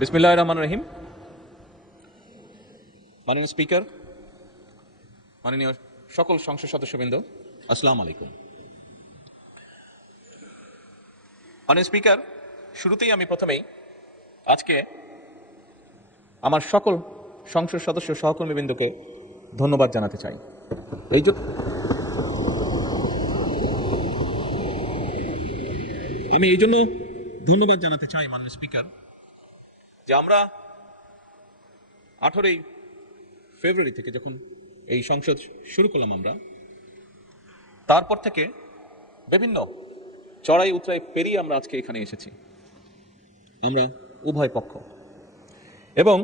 বিসমিল্লাহির রহমানির রহিম। মাননীয় স্পিকার, মাননীয় সকল সংসদ সদস্যবৃন্দ, আসসালামু আলাইকুম। মাননীয় স্পিকার, শুরুতেই আমি প্রথমেই আজকে আমার সকল সংসদ সদস্য সহকর্মীবৃন্দকে ধন্যবাদ জানাতে চাই। আমি এই জন্য ধন্যবাদ জানাতে চাই মাননীয় স্পিকার যে আমরা 18 ফেব্রুয়ারি থেকে যখন এই সংসদ শুরু করলাম, আমরা তারপর থেকে বিভিন্ন চড়াই উতরাই পেরিয়ে আমরা আজকে এখানে এসেছি। আমরা উভয় পক্ষ এবং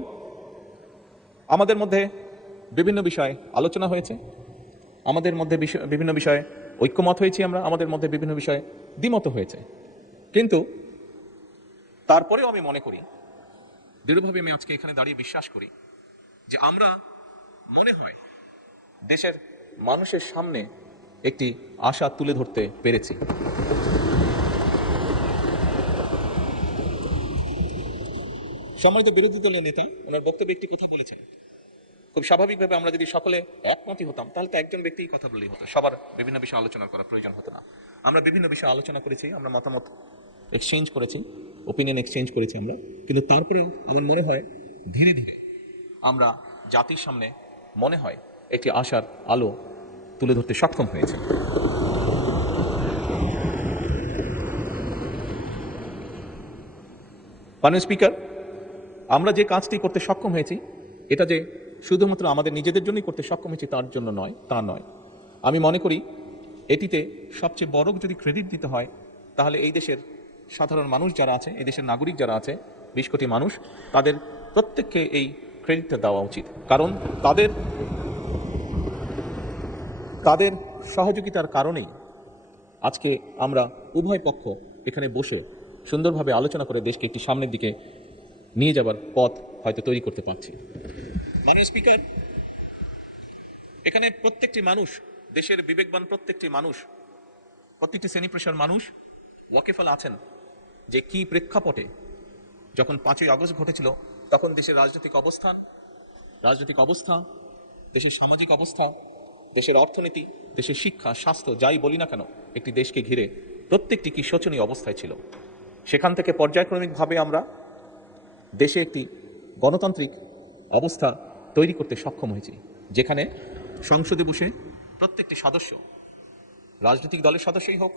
আমাদের মধ্যে বিভিন্ন বিষয়ে আলোচনা হয়েছে, আমাদের মধ্যে বিভিন্ন বিষয়ে ঐক্যমত হয়েছি, আমাদের মধ্যে বিভিন্ন বিষয়ে দ্বিমত হয়েছে। কিন্তু তারপরেও আমি মনে করি, দৃঢ়ভাবে আমি আজকে এখানে দাঁড়িয়ে বিশ্বাস করি যে আমরা মনে হয় দেশের মানুষের সামনে একটি আশা তুলে ধরতে পেরেছি। সম্মানিত বিরোধী দলের নেতা ওনার বক্তব্যে একটি কথা বলেছেন, খুব স্বাভাবিকভাবে আমরা যদি সকলে একমতই হতাম তাহলে তো একজন ব্যক্তিই কথা বললেই হতো, সবার বিভিন্ন বিষয়ে আলোচনা করার প্রয়োজন হতো না। আমরা বিভিন্ন বিষয়ে আলোচনা করেছি, আমরা মতামত এক্সচেঞ্জ করেছি, ওপিনিয়ন এক্সচেঞ্জ করেছি আমরা, কিন্তু তারপরেও আমার মনে হয় ধীরে ধীরে আমরা জাতির সামনে মনে হয় একটি আশার আলো তুলে ধরতে সক্ষম হয়েছে। মাননীয় স্পিকার, আমরা যে কাজটি করতে সক্ষম হয়েছি এটা যে শুধুমাত্র আমাদের নিজেদের জন্যই করতে সক্ষম হয়েছি তার জন্য নয়, তা নয়। আমি মনে করি এটিতে সবচেয়ে বড় যদি ক্রেডিট দিতে হয় তাহলে এই দেশের সাধারণ মানুষ যারা আছে, এই দেশের নাগরিক যারা আছে, 20 কোটি মানুষ, তাদের প্রত্যেককে এই ক্রেডিটটা দেওয়া উচিত। কারণ তাদের সহযোগিতার কারণেই আজকে আমরা উভয় পক্ষ এখানে বসে সুন্দরভাবে আলোচনা করে দেশকে একটি সামনের দিকে নিয়ে যাবার পথ হয়তো তৈরি করতে পারছি। মাননীয় স্পিকার, এখানে প্রত্যেকটি মানুষ, দেশের বিবেকবান প্রত্যেকটি মানুষ, প্রত্যেকটি শ্রেণী পেশার মানুষ ওয়াকিফাল আছেন যে কি প্রেক্ষাপটে যখন 5ই আগস্ট ঘটেছিল তখন দেশের রাজনৈতিক অবস্থা, দেশের সামাজিক অবস্থা, দেশের অর্থনীতি, দেশের শিক্ষা, স্বাস্থ্য, যাই বলি না কেন, একটি দেশকে ঘিরে প্রত্যেকটি কি শোচনীয় অবস্থায় ছিল। সেখান থেকে পর্যায়ক্রমিকভাবে আমরা দেশে একটি গণতান্ত্রিক অবস্থা তৈরি করতে সক্ষম হয়েছি, যেখানে সংসদে বসে প্রত্যেকটি সদস্য, রাজনৈতিক দলের সদস্যই হোক,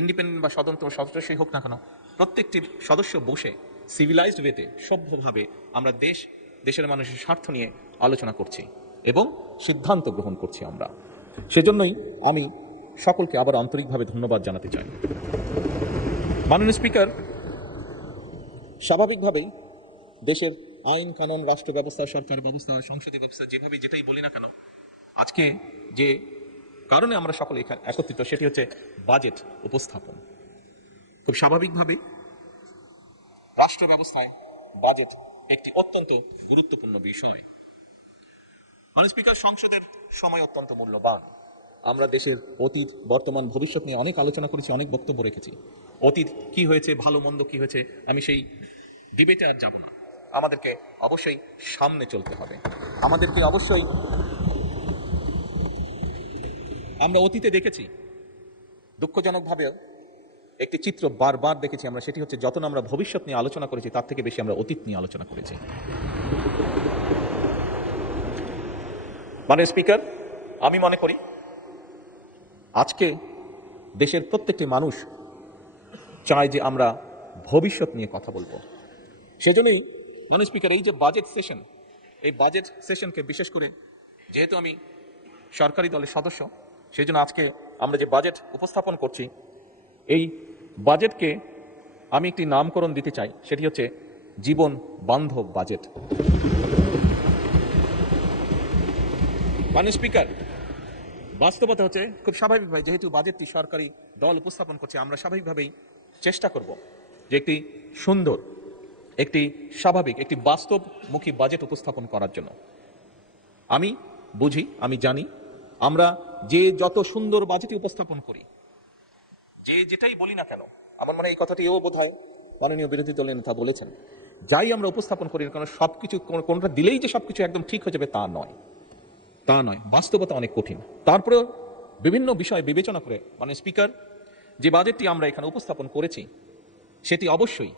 ইন্ডিপেন্ডেন্ট বা স্বতন্ত্র সদস্যই হোক না কেন, প্রত্যেকটি সদস্য বসে সিভিলাইজড ওয়েতে, সভ্যভাবে আমরা দেশের মানুষের স্বার্থ নিয়ে আলোচনা করছি এবং সিদ্ধান্ত গ্রহণ করছি। আমরা সেজন্যই আমি সকলকে আবার আন্তরিকভাবে ধন্যবাদ জানাতে চাই। মাননীয় স্পিকার, স্বাভাবিকভাবেই দেশের আইন কানুন, রাষ্ট্র ব্যবস্থা, সরকার ব্যবস্থা, সংসদীয় ব্যবস্থা, যেভাবে যেটাই বলি না কেন, আজকে যে কারণে আমরা সকলে এখানে একত্রিত সেটি হচ্ছে বাজেট উপস্থাপন। খুব স্বাভাবিকভাবে রাষ্ট্র ব্যবস্থায় বাজেট একটি অত্যন্ত গুরুত্বপূর্ণ বিষয়। মাননীয় স্পিকার, সংসদের সময় অত্যন্ত মূল্যবান। আমরা দেশের অতীত, বর্তমান, ভবিষ্যৎ নিয়ে অনেক আলোচনা করেছি, অনেক বক্তব্য রেখেছি। অতীত কি হয়েছে, ভালো মন্দ কি হয়েছে, আমি সেই ডিবেটে আর যাব না। আমাদেরকে অবশ্যই সামনে চলতে হবে। আমাদেরকে অবশ্যই, আমরা অতীতে দেখেছি দুঃখজনকভাবে একটি চিত্র বারবার দেখেছি আমরা, সেটি হচ্ছে যত আমরা ভবিষ্যৎ নিয়ে আলোচনা করেছি তার থেকে বেশি আমরা অতীত নিয়ে আলোচনা করেছি। মাননীয় স্পিকার, আমি মনে করি আজকে দেশের প্রত্যেকটি মানুষ চায় যে আমরা ভবিষ্যৎ নিয়ে কথা বলবো। সেজন্যই মাননীয় স্পিকার, এই যে বাজেট সেশন, এই বাজেট সেশনকে বিশেষ করে, যেহেতু আমি সরকারি দলের সদস্য, সেই জন্য আজকে আমরা যে বাজেট উপস্থাপন করছি, এই বাজেটকে আমি একটি নামকরণ দিতে চাই, সেটি হচ্ছে জীবন বান্ধব বাজেট। মাননীয় স্পিকার, বাস্তবতা হচ্ছে খুব স্বাভাবিকভাবে, যেহেতু বাজেটটি সরকারি দল উপস্থাপন করছে, আমরা স্বাভাবিকভাবেই চেষ্টা করব যে একটি সুন্দর, একটি স্বাভাবিক, একটি বাস্তবমুখী বাজেট উপস্থাপন করার জন্য। আমি বুঝি, আমি জানি, আমরা যে যত সুন্দর বাজেটই উপস্থাপন করি, যে যেটাই বলি না কেন, আমার মনে হয় এই কথাটি বোধ হয় মাননীয় বিরোধী দলের নেতা বলেছেন যাই আমরা উপস্থাপন করি না কেন সবকিছু কোনটা দিলেই যে সবকিছু একদম ঠিক হয়ে যাবে তা নয়, বাস্তবতা অনেক কঠিন। তারপরেও বিভিন্ন বিষয় বিবেচনা করে মানে স্পিকার, যে বাজেটটি আমরা এখানে উপস্থাপন করেছি সেটি অবশ্যই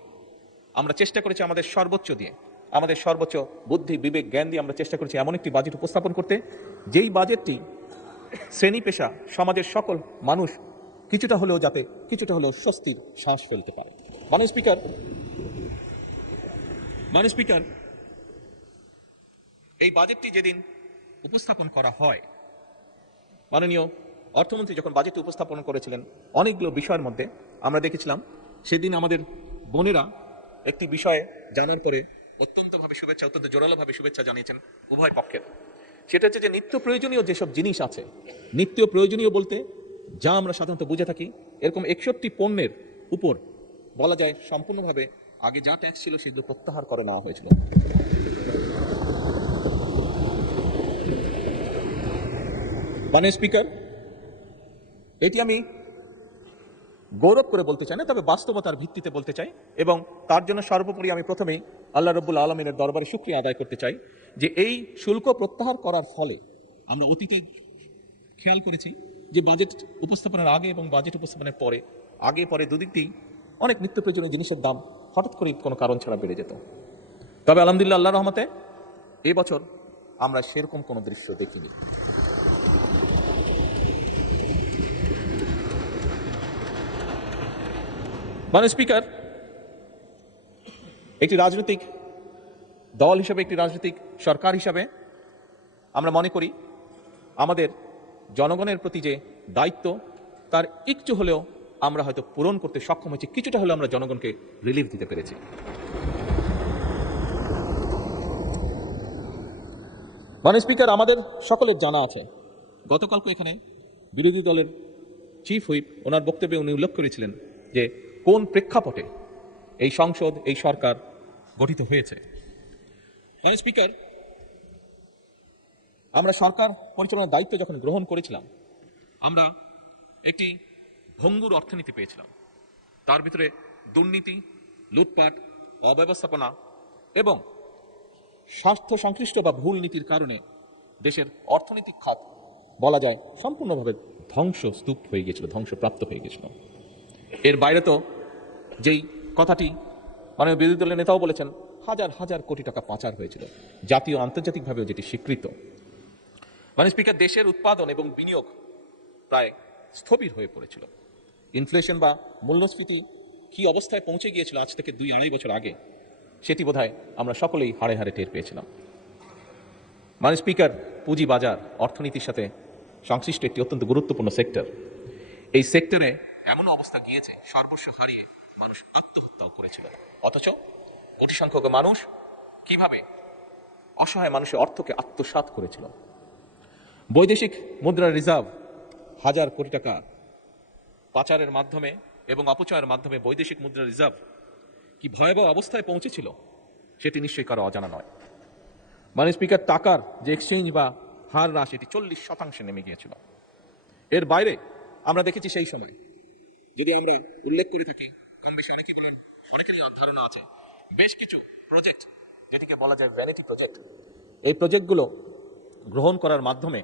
আমরা চেষ্টা করেছি আমাদের সর্বোচ্চ দিয়ে, আমাদের সর্বোচ্চ বুদ্ধি বিবেক জ্ঞান দিয়ে আমরা চেষ্টা করেছি এমন একটি বাজেট উপস্থাপন করতে, যেই বাজেটটি শ্রেণী পেশা সমাজের সকল মানুষ কিছুটা হলেও স্বস্তির শ্বাস ফেলতে পারে। মাননীয় স্পিকার, এই বাজেটটি যেদিন উপস্থাপন করা হয়, মাননীয় অর্থমন্ত্রী যখন বাজেটটি উপস্থাপন করেছিলেন, অনেকগুলো বিষয়ের মধ্যে আমরা দেখেছিলাম সেদিন আমাদের বোনেরা একটি বিষয়ে জানার পরে অত্যন্ত জোরালোভাবে শুভেচ্ছা জানিয়েছেন উভয় পক্ষের। সেটা হচ্ছে যে নিত্য প্রয়োজনীয় যেসব জিনিস আছে, নিত্য প্রয়োজনীয় বলতে যা আমরা সাধারণত বুঝে থাকি, এরকম 61 পণ্যের উপর বলা যায় সম্পূর্ণভাবে আগে যা ট্যাক্স ছিল সেগুলো প্রত্যাহার করে নেওয়া হয়েছিল। মাননীয় স্পিকার, এটি আমি গৌরব করে বলতে চাই না, তবে বাস্তবতার ভিত্তিতে বলতে চাই, এবং তার জন্য সর্বোপরি আমি প্রথমেই আল্লাহ রাব্বুল আলামিনের দরবারে শুকরিয়া আদায় করতে চাই যে এই শুল্ক প্রত্যাহার করার ফলে আমরা অতীতে খেয়াল করেছি যে বাজেট উপস্থাপনের আগে এবং বাজেট উপস্থাপনের পরে আগে পরে দুদিক দিয়েই অনেক নিত্য প্রয়োজনীয় জিনিসের দাম হঠাৎ করে কোনো কারণ ছাড়া বেড়ে যেত। তবে আলহামদুলিল্লাহ আল্লাহর রহমতে এবছর আমরা সেরকম কোনো দৃশ্য দেখিনি। মাননীয় স্পিকার, একটি রাজনৈতিক দল হিসেবে, একটি রাজনৈতিক সরকার হিসাবে আমরা মনে করি আমাদের জনগণের প্রতি যে দায়িত্ব তার একটু হলেও আমরা হয়তো পূরণ করতে সক্ষম হয়েছি, কিছুটা হলেও আমরা জনগণকে রিলিফ দিতে পেরেছি। মাননীয় স্পিকার, আমাদের সকলের জানা আছে গতকালকে এখানে বিরোধী দলের চিফ হুইপ ওনার বক্তব্যে উনি উল্লেখ করেছিলেন যে কোন প্রেক্ষাপটে এই সংসদ, এই সরকার গঠিত হয়েছে। মাননীয় স্পিকার, আমরা সরকার পরিচালনার দায়িত্ব যখন গ্রহণ করেছিলাম আমরা একটি ভঙ্গুর অর্থনীতি পেয়েছিলাম। তার ভিতরে দুর্নীতি, লুটপাট, অব্যবস্থাপনা এবং স্বার্থ সংশ্লিষ্ট বা ভুল নীতির কারণে দেশের অর্থনৈতিক খাত বলা যায় সম্পূর্ণভাবে ধ্বংসস্তূপ হয়ে গিয়েছিল, ধ্বংসপ্রাপ্ত হয়ে গিয়েছিল। এর বাইরে তো যেই কথাটি মাননীয় বিরোধী দলের নেতাও বলেছেন, হাজার হাজার কোটি টাকা পাচার হয়েছিল, জাতীয় আন্তর্জাতিকভাবেও যেটি স্বীকৃত। মাননীয় স্পিকার, দেশের উৎপাদন এবং বিনিয়োগ প্রায় স্থবির হয়ে পড়েছিল। ইনফ্লেশন বা মূল্যস্ফীতি কি অবস্থায় পৌঁছে গিয়েছিল আজ থেকে 2-2.5 বছর আগে, সেটি বোধহয় আমরা সকলেই হাড়ে হাড়ে টের পেয়েছিলাম। মাননীয় স্পিকার, পুঁজি বাজার অর্থনীতির সাথে সংশ্লিষ্ট একটি অত্যন্ত গুরুত্বপূর্ণ সেক্টর। এই সেক্টরে এমন অবস্থা গিয়েছে সর্বস্ব হারিয়ে মানুষ আত্মহত্যাও করেছিল, অথচ কোটি সংখ্যক মানুষ কিভাবে অসহায় মানুষের অর্থকে আত্মসাৎ করেছিল। বৈদেশিক মুদ্রার রিজার্ভ হাজার কোটি টাকা পাচারের মাধ্যমে এবং অপচয়ের মাধ্যমে বৈদেশিক মুদ্রার রিজার্ভ কি ভয়াবহ অবস্থায় পৌঁছেছিল সেটি নিশ্চয়ই কারো অজানা নয়। মাননীয় স্পিকার, টাকার যে এক্সচেঞ্জ বা হার হ্রাস এটি 40% নেমে গিয়েছিল। এর বাইরে আমরা দেখেছি সেই সময় যদি আমরা উল্লেখ করে থাকি, কম বেশি অনেকেরই ধারণা আছে, বেশ কিছু প্রজেক্ট যেটিকে বলা যায় ভ্যানিটি প্রজেক্ট, এই প্রজেক্টগুলো গ্রহণ করার মাধ্যমে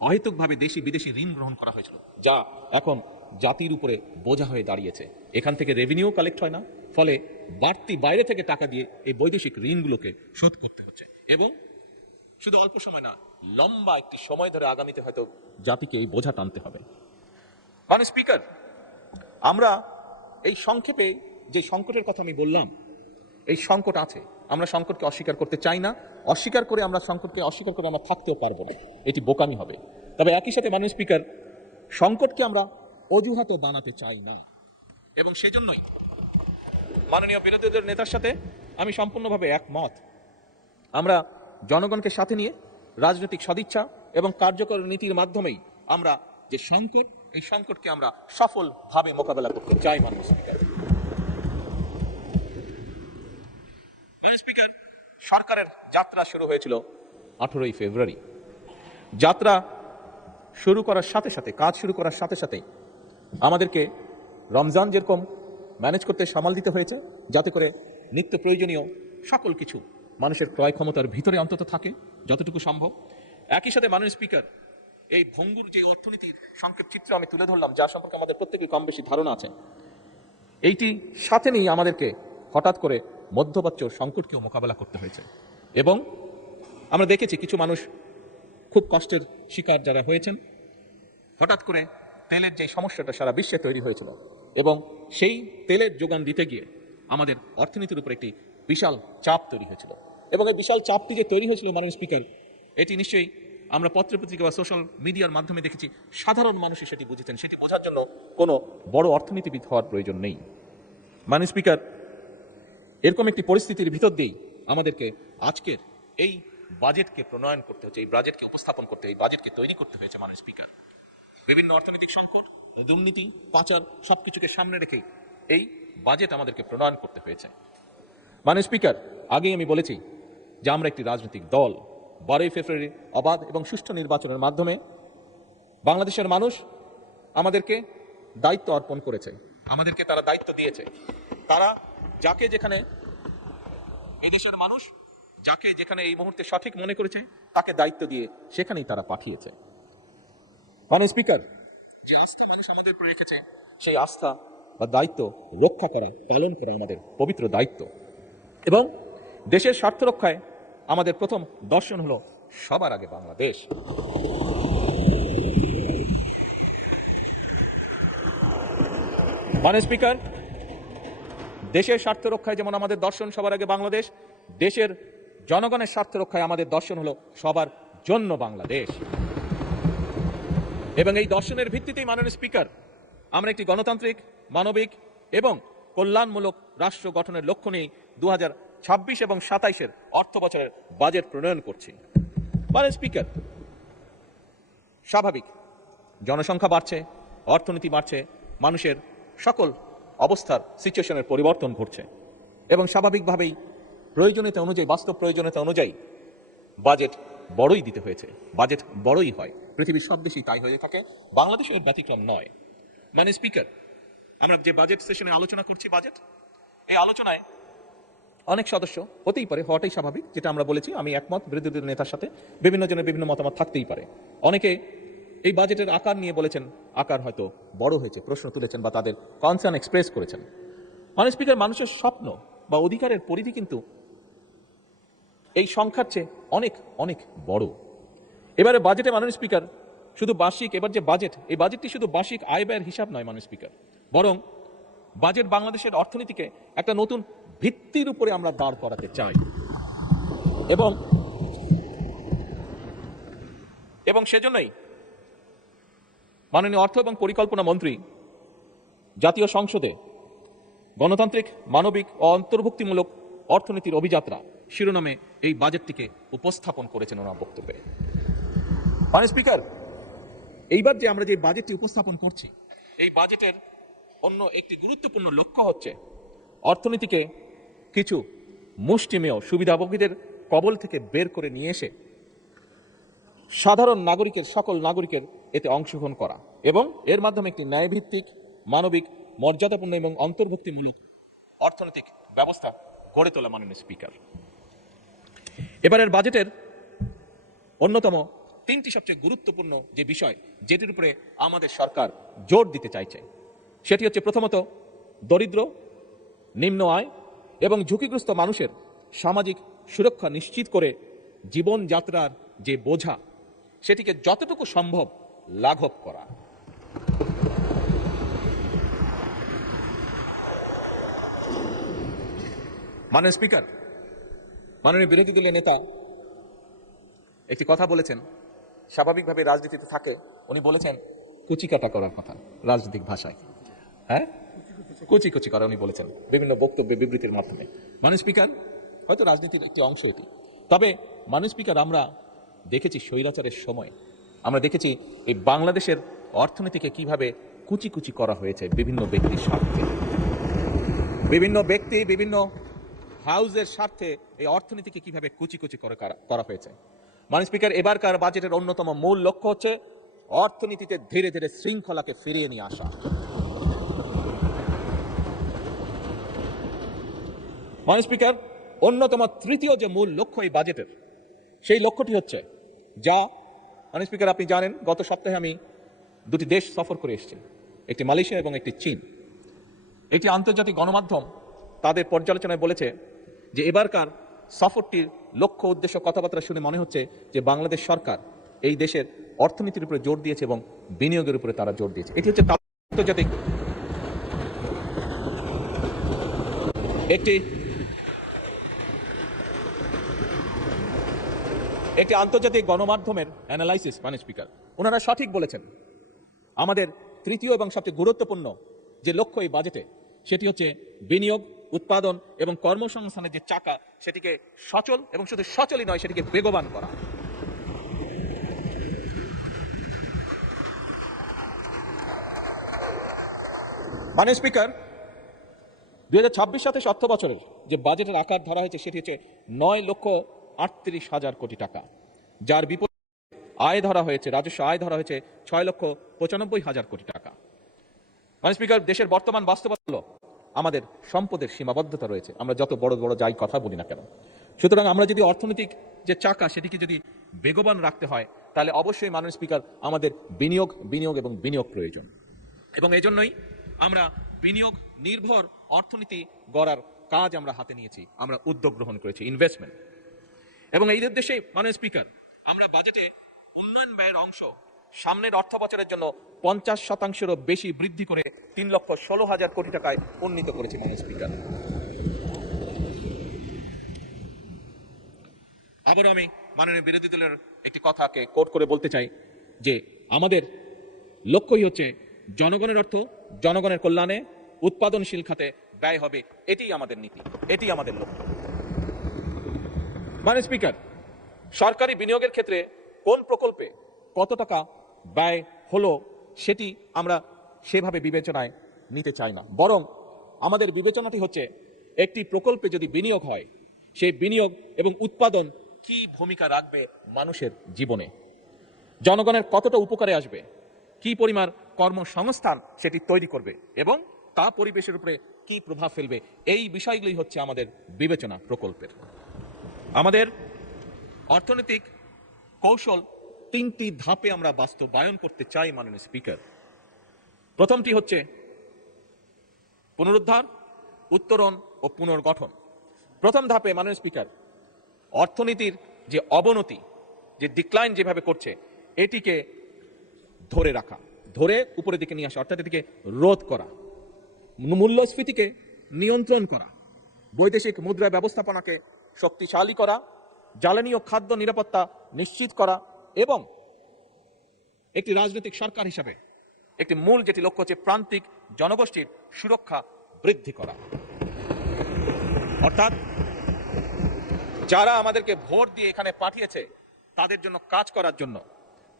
অহেতুকভাবে দেশি বিদেশি ঋণ গ্রহণ করা হয়েছিল, যা এখন জাতির উপরে বোঝা হয়ে দাঁড়িয়েছে। এখান থেকে রেভিনিউ কালেক্ট হয় না, ফলে বাড়তি বাইরে থেকে টাকা দিয়ে এই বৈদেশিক ঋণগুলোকে শোধ করতে হচ্ছে, এবং শুধু অল্প সময় না, লম্বা একটি সময় ধরে আগামীতে হয়তো জাতিকে এই বোঝা টানতে হবে। মাননীয় স্পিকার, আমরা এই সংক্ষেপে যে সংকটের কথা আমি বললাম, এই সংকট আছে, আমরা সংকটকে অস্বীকার করতে চাই না, সংকটকে অস্বীকার করে আমরা থাকতেও পারবো না, এটি বোকামি হবে। তবে একই সাথে মাননীয় স্পিকার, সংকটকে আমরা অজুহাতও বানাতে চাই না, এবং সেজন্যই মাননীয় বিরোধী দলের নেতার সাথে আমি সম্পূর্ণভাবে একমত। আমরা জনগণকে সাথে নিয়ে রাজনৈতিক সদিচ্ছা এবং কার্যকর নীতির মাধ্যমেই আমরা যে সংকট, এই সংকটকে আমরা সফলভাবে মোকাবেলা করতে চাই। মাননীয় স্পিকার, সরকারের যাত্রা শুরু হয়েছিল 18ই ফেব্রুয়ারি। যাত্রা শুরু করার সাথে সাথে, কাজ শুরু করার সাথে সাথে আমাদেরকে রমজান যেরকম ম্যানেজ করতে সামাল দিতে হয়েছে, যাতে করে নিত্য প্রয়োজনীয় সকল কিছু মানুষের ক্রয় ক্ষমতার ভিতরে অন্তত থাকে যতটুকু সম্ভব। একই সাথে মাননীয় স্পিকার, এই ভঙ্গুর যে অর্থনীতির সংক্ষেপ চিত্র আমি তুলে ধরলাম, যা সম্পর্কে আমাদের প্রত্যেকের কম বেশি ধারণা আছে, এইটি সাথে নিয়ে আমাদেরকে হঠাৎ করে মধ্যপ্রাচ্য সংকটকেও মোকাবেলা করতে হয়েছে। এবং আমরা দেখেছি কিছু মানুষ খুব কষ্টের শিকার যারা হয়েছেন, হঠাৎ করে তেলের যে সমস্যাটা সারা বিশ্বে তৈরি হয়েছিল এবং সেই তেলের যোগান দিতে গিয়ে আমাদের অর্থনীতির উপর একটি বিশাল চাপ তৈরি হয়েছিল। এবং এই বিশাল চাপটি যে তৈরি হয়েছিল মাননীয় স্পিকার, এটি নিশ্চয়ই আমরা পত্রপত্রিকা বা সোশ্যাল মিডিয়ার মাধ্যমে দেখেছি, সাধারণ মানুষই সেটি বুঝেছেন। সেটি বোঝার জন্য কোনো বড় অর্থনীতিবিদ হওয়ার প্রয়োজন নেই। মাননীয় স্পিকার, এরকম একটি পরিস্থিতির ভিতর দিয়েই আমাদেরকে আজকের এই বাজেটকে প্রণয়ন করতে হচ্ছে, এই বাজেটকে উপস্থাপন করতে, এই বাজেটকে তৈরি করতে হয়েছে। মাননীয় স্পিকার, বিভিন্ন অর্থনৈতিক সংকট, দুর্নীতি, পাচার সবকিছুকে সামনে রেখেই এই বাজেট আমাদেরকে প্রণয়ন করতে হয়েছে। মাননীয় স্পিকার, আগেই আমি বলেছি যে আমরা একটি রাজনৈতিক দল। 12ই ফেব্রুয়ারি অবাধ এবং সুষ্ঠু নির্বাচনের মাধ্যমে বাংলাদেশের মানুষ আমাদেরকে দায়িত্ব অর্পণ করেছে, আমাদেরকে তারা দায়িত্ব দিয়েছে। তারা যাকে যেখানে, এদেশের মানুষ যাকে যেখানে এই মুহূর্তে সঠিক মনে করেছে তাকে দায়িত্ব দিয়ে সেখানেই তারা পাঠিয়েছে। মাননীয় স্পিকার, যে আস্থা মানুষ আমাদের উপর রেখেছে, সেই আস্থা বা দায়িত্ব রক্ষা করা, পালন করা আমাদের পবিত্র দায়িত্ব। এবং দেশের স্বার্থ রক্ষায় আমাদের প্রথম দর্শন হলো সবার আগে বাংলাদেশ। মাননীয় স্পিকার, দেশের স্বার্থ রক্ষায় যেমন আমাদের দর্শন সবার আগে বাংলাদেশ, দেশের জনগণের স্বার্থ রক্ষায় আমাদের দর্শন হলো সবার জন্য বাংলাদেশ। এবং এই দর্শনের ভিত্তিতেই মাননীয় স্পিকার, আমরা একটি গণতান্ত্রিক, মানবিক এবং কল্যাণমূলক রাষ্ট্র গঠনের লক্ষ্য নিয়ে 2026 এবং 27-এর অর্থ বছরের বাজেট প্রণয়ন করছি। মাননীয় স্পিকার, স্বাভাবিক জনসংখ্যা বাড়ছে, অর্থনীতি বাড়ছে, মানুষের সকল অবস্থার সিচুয়েশনের পরিবর্তন ঘটছে এবং স্বাভাবিকভাবেই প্রয়োজনীয়তা অনুযায়ী, বাস্তব প্রয়োজনীয়তা অনুযায়ী বাজেট বড়ই দিতে হয়েছে। বাজেট বড়ই হয়, পৃথিবীর সব দেশেই তাই হয়ে থাকে, বাংলাদেশের ব্যতিক্রম নয়। মাননীয় স্পিকার, আমরা যে বাজেট সেশনে আলোচনা করছি বাজেট, এই আলোচনায় অনেক সদস্য হতেই পারে, হওয়াটাই স্বাভাবিক, যেটা আমরা বলেছি, আমি একমত, বিরোধী দলের নেতার সাথে বিভিন্ন জনের বিভিন্ন মতামত থাকতেই পারে। অনেকে এই বাজেটের আকার নিয়ে বলেছেন, আকার হয়তো বড় হয়েছে, প্রশ্ন তুলেছেন বা তাদের কনসার্ন এক্সপ্রেস করেছেন। মাননীয় স্পিকার, মানুষের স্বপ্ন বা অধিকারের পরিধি কিন্তু এই সংখ্যার চেয়ে অনেক অনেক বড়। এবারে বাজেটে মাননীয় স্পিকার শুধু বার্ষিক, এবার যে বাজেট, এই বাজেটটি শুধু বার্ষিক আয় ব্যয়ের হিসাব নয় মাননীয় স্পিকার, বরং বাজেট বাংলাদেশের অর্থনীতিকে একটা নতুন ভিত্তির উপরে আমরা দাঁড় করাতে চাই। এবং সেজন্যই মাননীয় অর্থ এবং পরিকল্পনা মন্ত্রী জাতীয় সংসদে গণতান্ত্রিক, মানবিক ও অন্তর্ভুক্তিমূলক অর্থনীতির অভিযাত্রা শিরোনামে এই বাজেটটিকে উপস্থাপন করেছেন ওনার বক্তব্যে। মাননীয় স্পিকার, এইবার যে আমরা যে বাজেটটি উপস্থাপন করছি, এই বাজেটের অন্য একটি গুরুত্বপূর্ণ লক্ষ্য হচ্ছে অর্থনীতিকে কিছু মুষ্টিমেয় সুবিধাভোগীদের কবল থেকে বের করে নিয়ে এসে সাধারণ নাগরিকের, সকল নাগরিকের এতে অংশগ্রহণ করা এবং এর মাধ্যমে একটি ন্যায়ভিত্তিক, মানবিক, মর্যাদাপূর্ণ এবং অন্তর্ভুক্তিমূলক অর্থনৈতিক ব্যবস্থা গড়ে তোলা। মাননীয় স্পিকার, এবারের বাজেটের অন্যতম 3টি সবচেয়ে গুরুত্বপূর্ণ যে বিষয়, যেটির উপরে আমাদের সরকার জোর দিতে চাইছে, সেটি হচ্ছে প্রথমত দরিদ্র, নিম্ন আয় এবং ঝুঁকিগ্রস্ত মানুষের সামাজিক সুরক্ষা নিশ্চিত করে জীবনযাত্রার যে বোঝা, সেটিকে যতটুকু সম্ভব লাঘব করা। মাননীয় স্পিকার, মাননীয় বিরোধী দলের নেতা একটি কথা বলেছেন, স্বাভাবিকভাবে রাজনীতিতে থাকে, উনি বলেছেন কুচিকাটা করার কথা রাজনৈতিক ভাষায়, হ্যাঁ, কুচি কুচি করা উনি বলেছেন বিভিন্ন বক্তব্যে, বিবৃতির মাধ্যমে। মাননীয় স্পিকার, হয়তো রাজনীতির একটি অংশ এটি, তবে মাননীয় স্পিকার, আমরা দেখেছি স্বৈরাচারের সময়, আমরা দেখেছি এই বাংলাদেশের অর্থনীতিকে কিভাবে কুচি কুচি করা হয়েছে বিভিন্ন ব্যক্তির স্বার্থে, বিভিন্ন ব্যক্তি, বিভিন্ন হাউজের স্বার্থে এই অর্থনীতিকে কিভাবে কুচি কুচি করা হয়েছে। মাননীয় স্পিকার, এবারকার বাজেটের অন্যতম মূল লক্ষ্য হচ্ছে অর্থনীতিতে ধীরে ধীরে শৃঙ্খলাকে ফিরিয়ে নিয়ে আসা। মাননীয় স্পিকার, অন্যতম তৃতীয় যে মূল লক্ষ্য এই বাজেটের, সেই লক্ষ্যটি হচ্ছে যা মাননীয় স্পিকার আপনি জানেন, গত সপ্তাহে আমি দুটি দেশ সফর করে এসেছি, একটি মালয়েশিয়া এবং একটি চীন। একটি আন্তর্জাতিক গণমাধ্যম তাদের পর্যালোচনায় বলেছে যে এবারকার সফরটির লক্ষ্য উদ্দেশ্য কথাবার্তা শুনে মনে হচ্ছে যে বাংলাদেশ সরকার এই দেশের অর্থনীতির উপরে জোর দিয়েছে এবং বিনিয়োগের উপরে তারা জোর দিয়েছে। এটি হচ্ছে আন্তর্জাতিক একটি আন্তর্জাতিক গণমাধ্যমের অ্যানালাইসিস। মাননীয় স্পিকার, ওনারা সঠিক বলেছেন, আমাদের তৃতীয় এবং সবচেয়ে গুরুত্বপূর্ণ যে লক্ষ্য এই বাজেটে, সেটি হচ্ছে বিনিয়োগ, উৎপাদন এবং কর্মসংস্থানের যে চাকা, সেটিকে সচল এবং শুধু সচলই নয়, সেটিকে বেগবান করা। মাননীয় স্পিকার, 2026-27 অর্থ বছরের যে বাজেটের আকার ধরা হয়েছে সেটি হচ্ছে 9,38,000 কোটি টাকা, যার বিপরীতে আয় ধরা হয়েছে, রাজস্ব আয় ধরা হয়েছে 6,95,000 কোটি টাকা। মাননীয় স্পিকার, দেশের বর্তমান বাস্তবতা হলো আমাদের সম্পদের সীমাবদ্ধতা রয়েছে, আমরা যত বড় বড় যাই কথা বলি না কেন। সুতরাং আমরা যদি অর্থনৈতিক যে চাকা সেটিকে যদি বেগবান রাখতে হয়, তাহলে অবশ্যই মাননীয় স্পিকার আমাদের বিনিয়োগ এবং বিনিয়োগ প্রয়োজন, এবং এই জন্যই আমরা বিনিয়োগ নির্ভর অর্থনীতি গড়ার কাজ আমরা হাতে নিয়েছি, আমরা উদ্যোগ গ্রহণ করেছি, ইনভেস্টমেন্ট। এবং এই উদ্দেশ্যে মাননীয় স্পিকার, আমরা বাজেটে উন্নয়ন ব্যয়ের অংশ সামনের অর্থ বছরের জন্য 50%-এরও বেশি বৃদ্ধি করে 3,16,000 কোটি টাকায় উন্নীত করেছি। মাননীয় স্পিকার, আবার আমি মাননীয় বিরোধী দলের একটি কথাকে কোট করে বলতে চাই যে আমাদের লক্ষ্যই হচ্ছে জনগণের অর্থ জনগণের কল্যাণে উৎপাদনশীল খাতে ব্যয় হবে, এটিই আমাদের নীতি, এটি আমাদের লক্ষ্য। মাননীয় স্পিকার, সরকারি বিনিয়োগের ক্ষেত্রে কোন প্রকল্পে কত টাকা ব্যয় হলো সেটি আমরা সেভাবে বিবেচনায় নিতে চাই না, বরং আমাদের বিবেচনাটি হচ্ছে একটি প্রকল্পে যদি বিনিয়োগ হয়, সেই বিনিয়োগ এবং উৎপাদন কি ভূমিকা রাখবে মানুষের জীবনে, জনগণের কতটা উপকারে আসবে, কি পরিমাণ কর্মসংস্থান সেটি তৈরি করবে এবং তা পরিবেশের উপরে কি প্রভাব ফেলবে, এই বিষয়গুলি হচ্ছে আমাদের বিবেচনা প্রকল্পের। আমাদের অর্থনৈতিক কৌশল 3টি ধাপে আমরা বাস্তবায়ন করতে চাই। মাননীয় স্পিকার, প্রথমটি হচ্ছে পুনরুদ্ধার, উত্তরণ ও পুনর্গঠন। প্রথম ধাপে মাননীয় স্পিকার, অর্থনীতির যে অবনতি, যে ডিক্লাইন যেভাবে করছে, এটিকে ধরে রাখা, ধরে উপরের দিকে নিয়ে আসা, অর্থাৎ এটিকে রোধ করা, মূল্যস্ফীতিকে নিয়ন্ত্রণ করা, বৈদেশিক মুদ্রা ব্যবস্থাপনাকে শক্তিশালী করা, জ্বালানি ও খাদ্য নিরাপত্তা নিশ্চিত করা এবং একটি রাজনৈতিক সরকার হিসাবে একটি মূল যেটি লক্ষ্য হচ্ছে প্রান্তিক জনগোষ্ঠীর সুরক্ষা বৃদ্ধি করা। অর্থাৎ যারা আমাদেরকে ভোট দিয়ে এখানে পাঠিয়েছে তাদের জন্য কাজ করার জন্য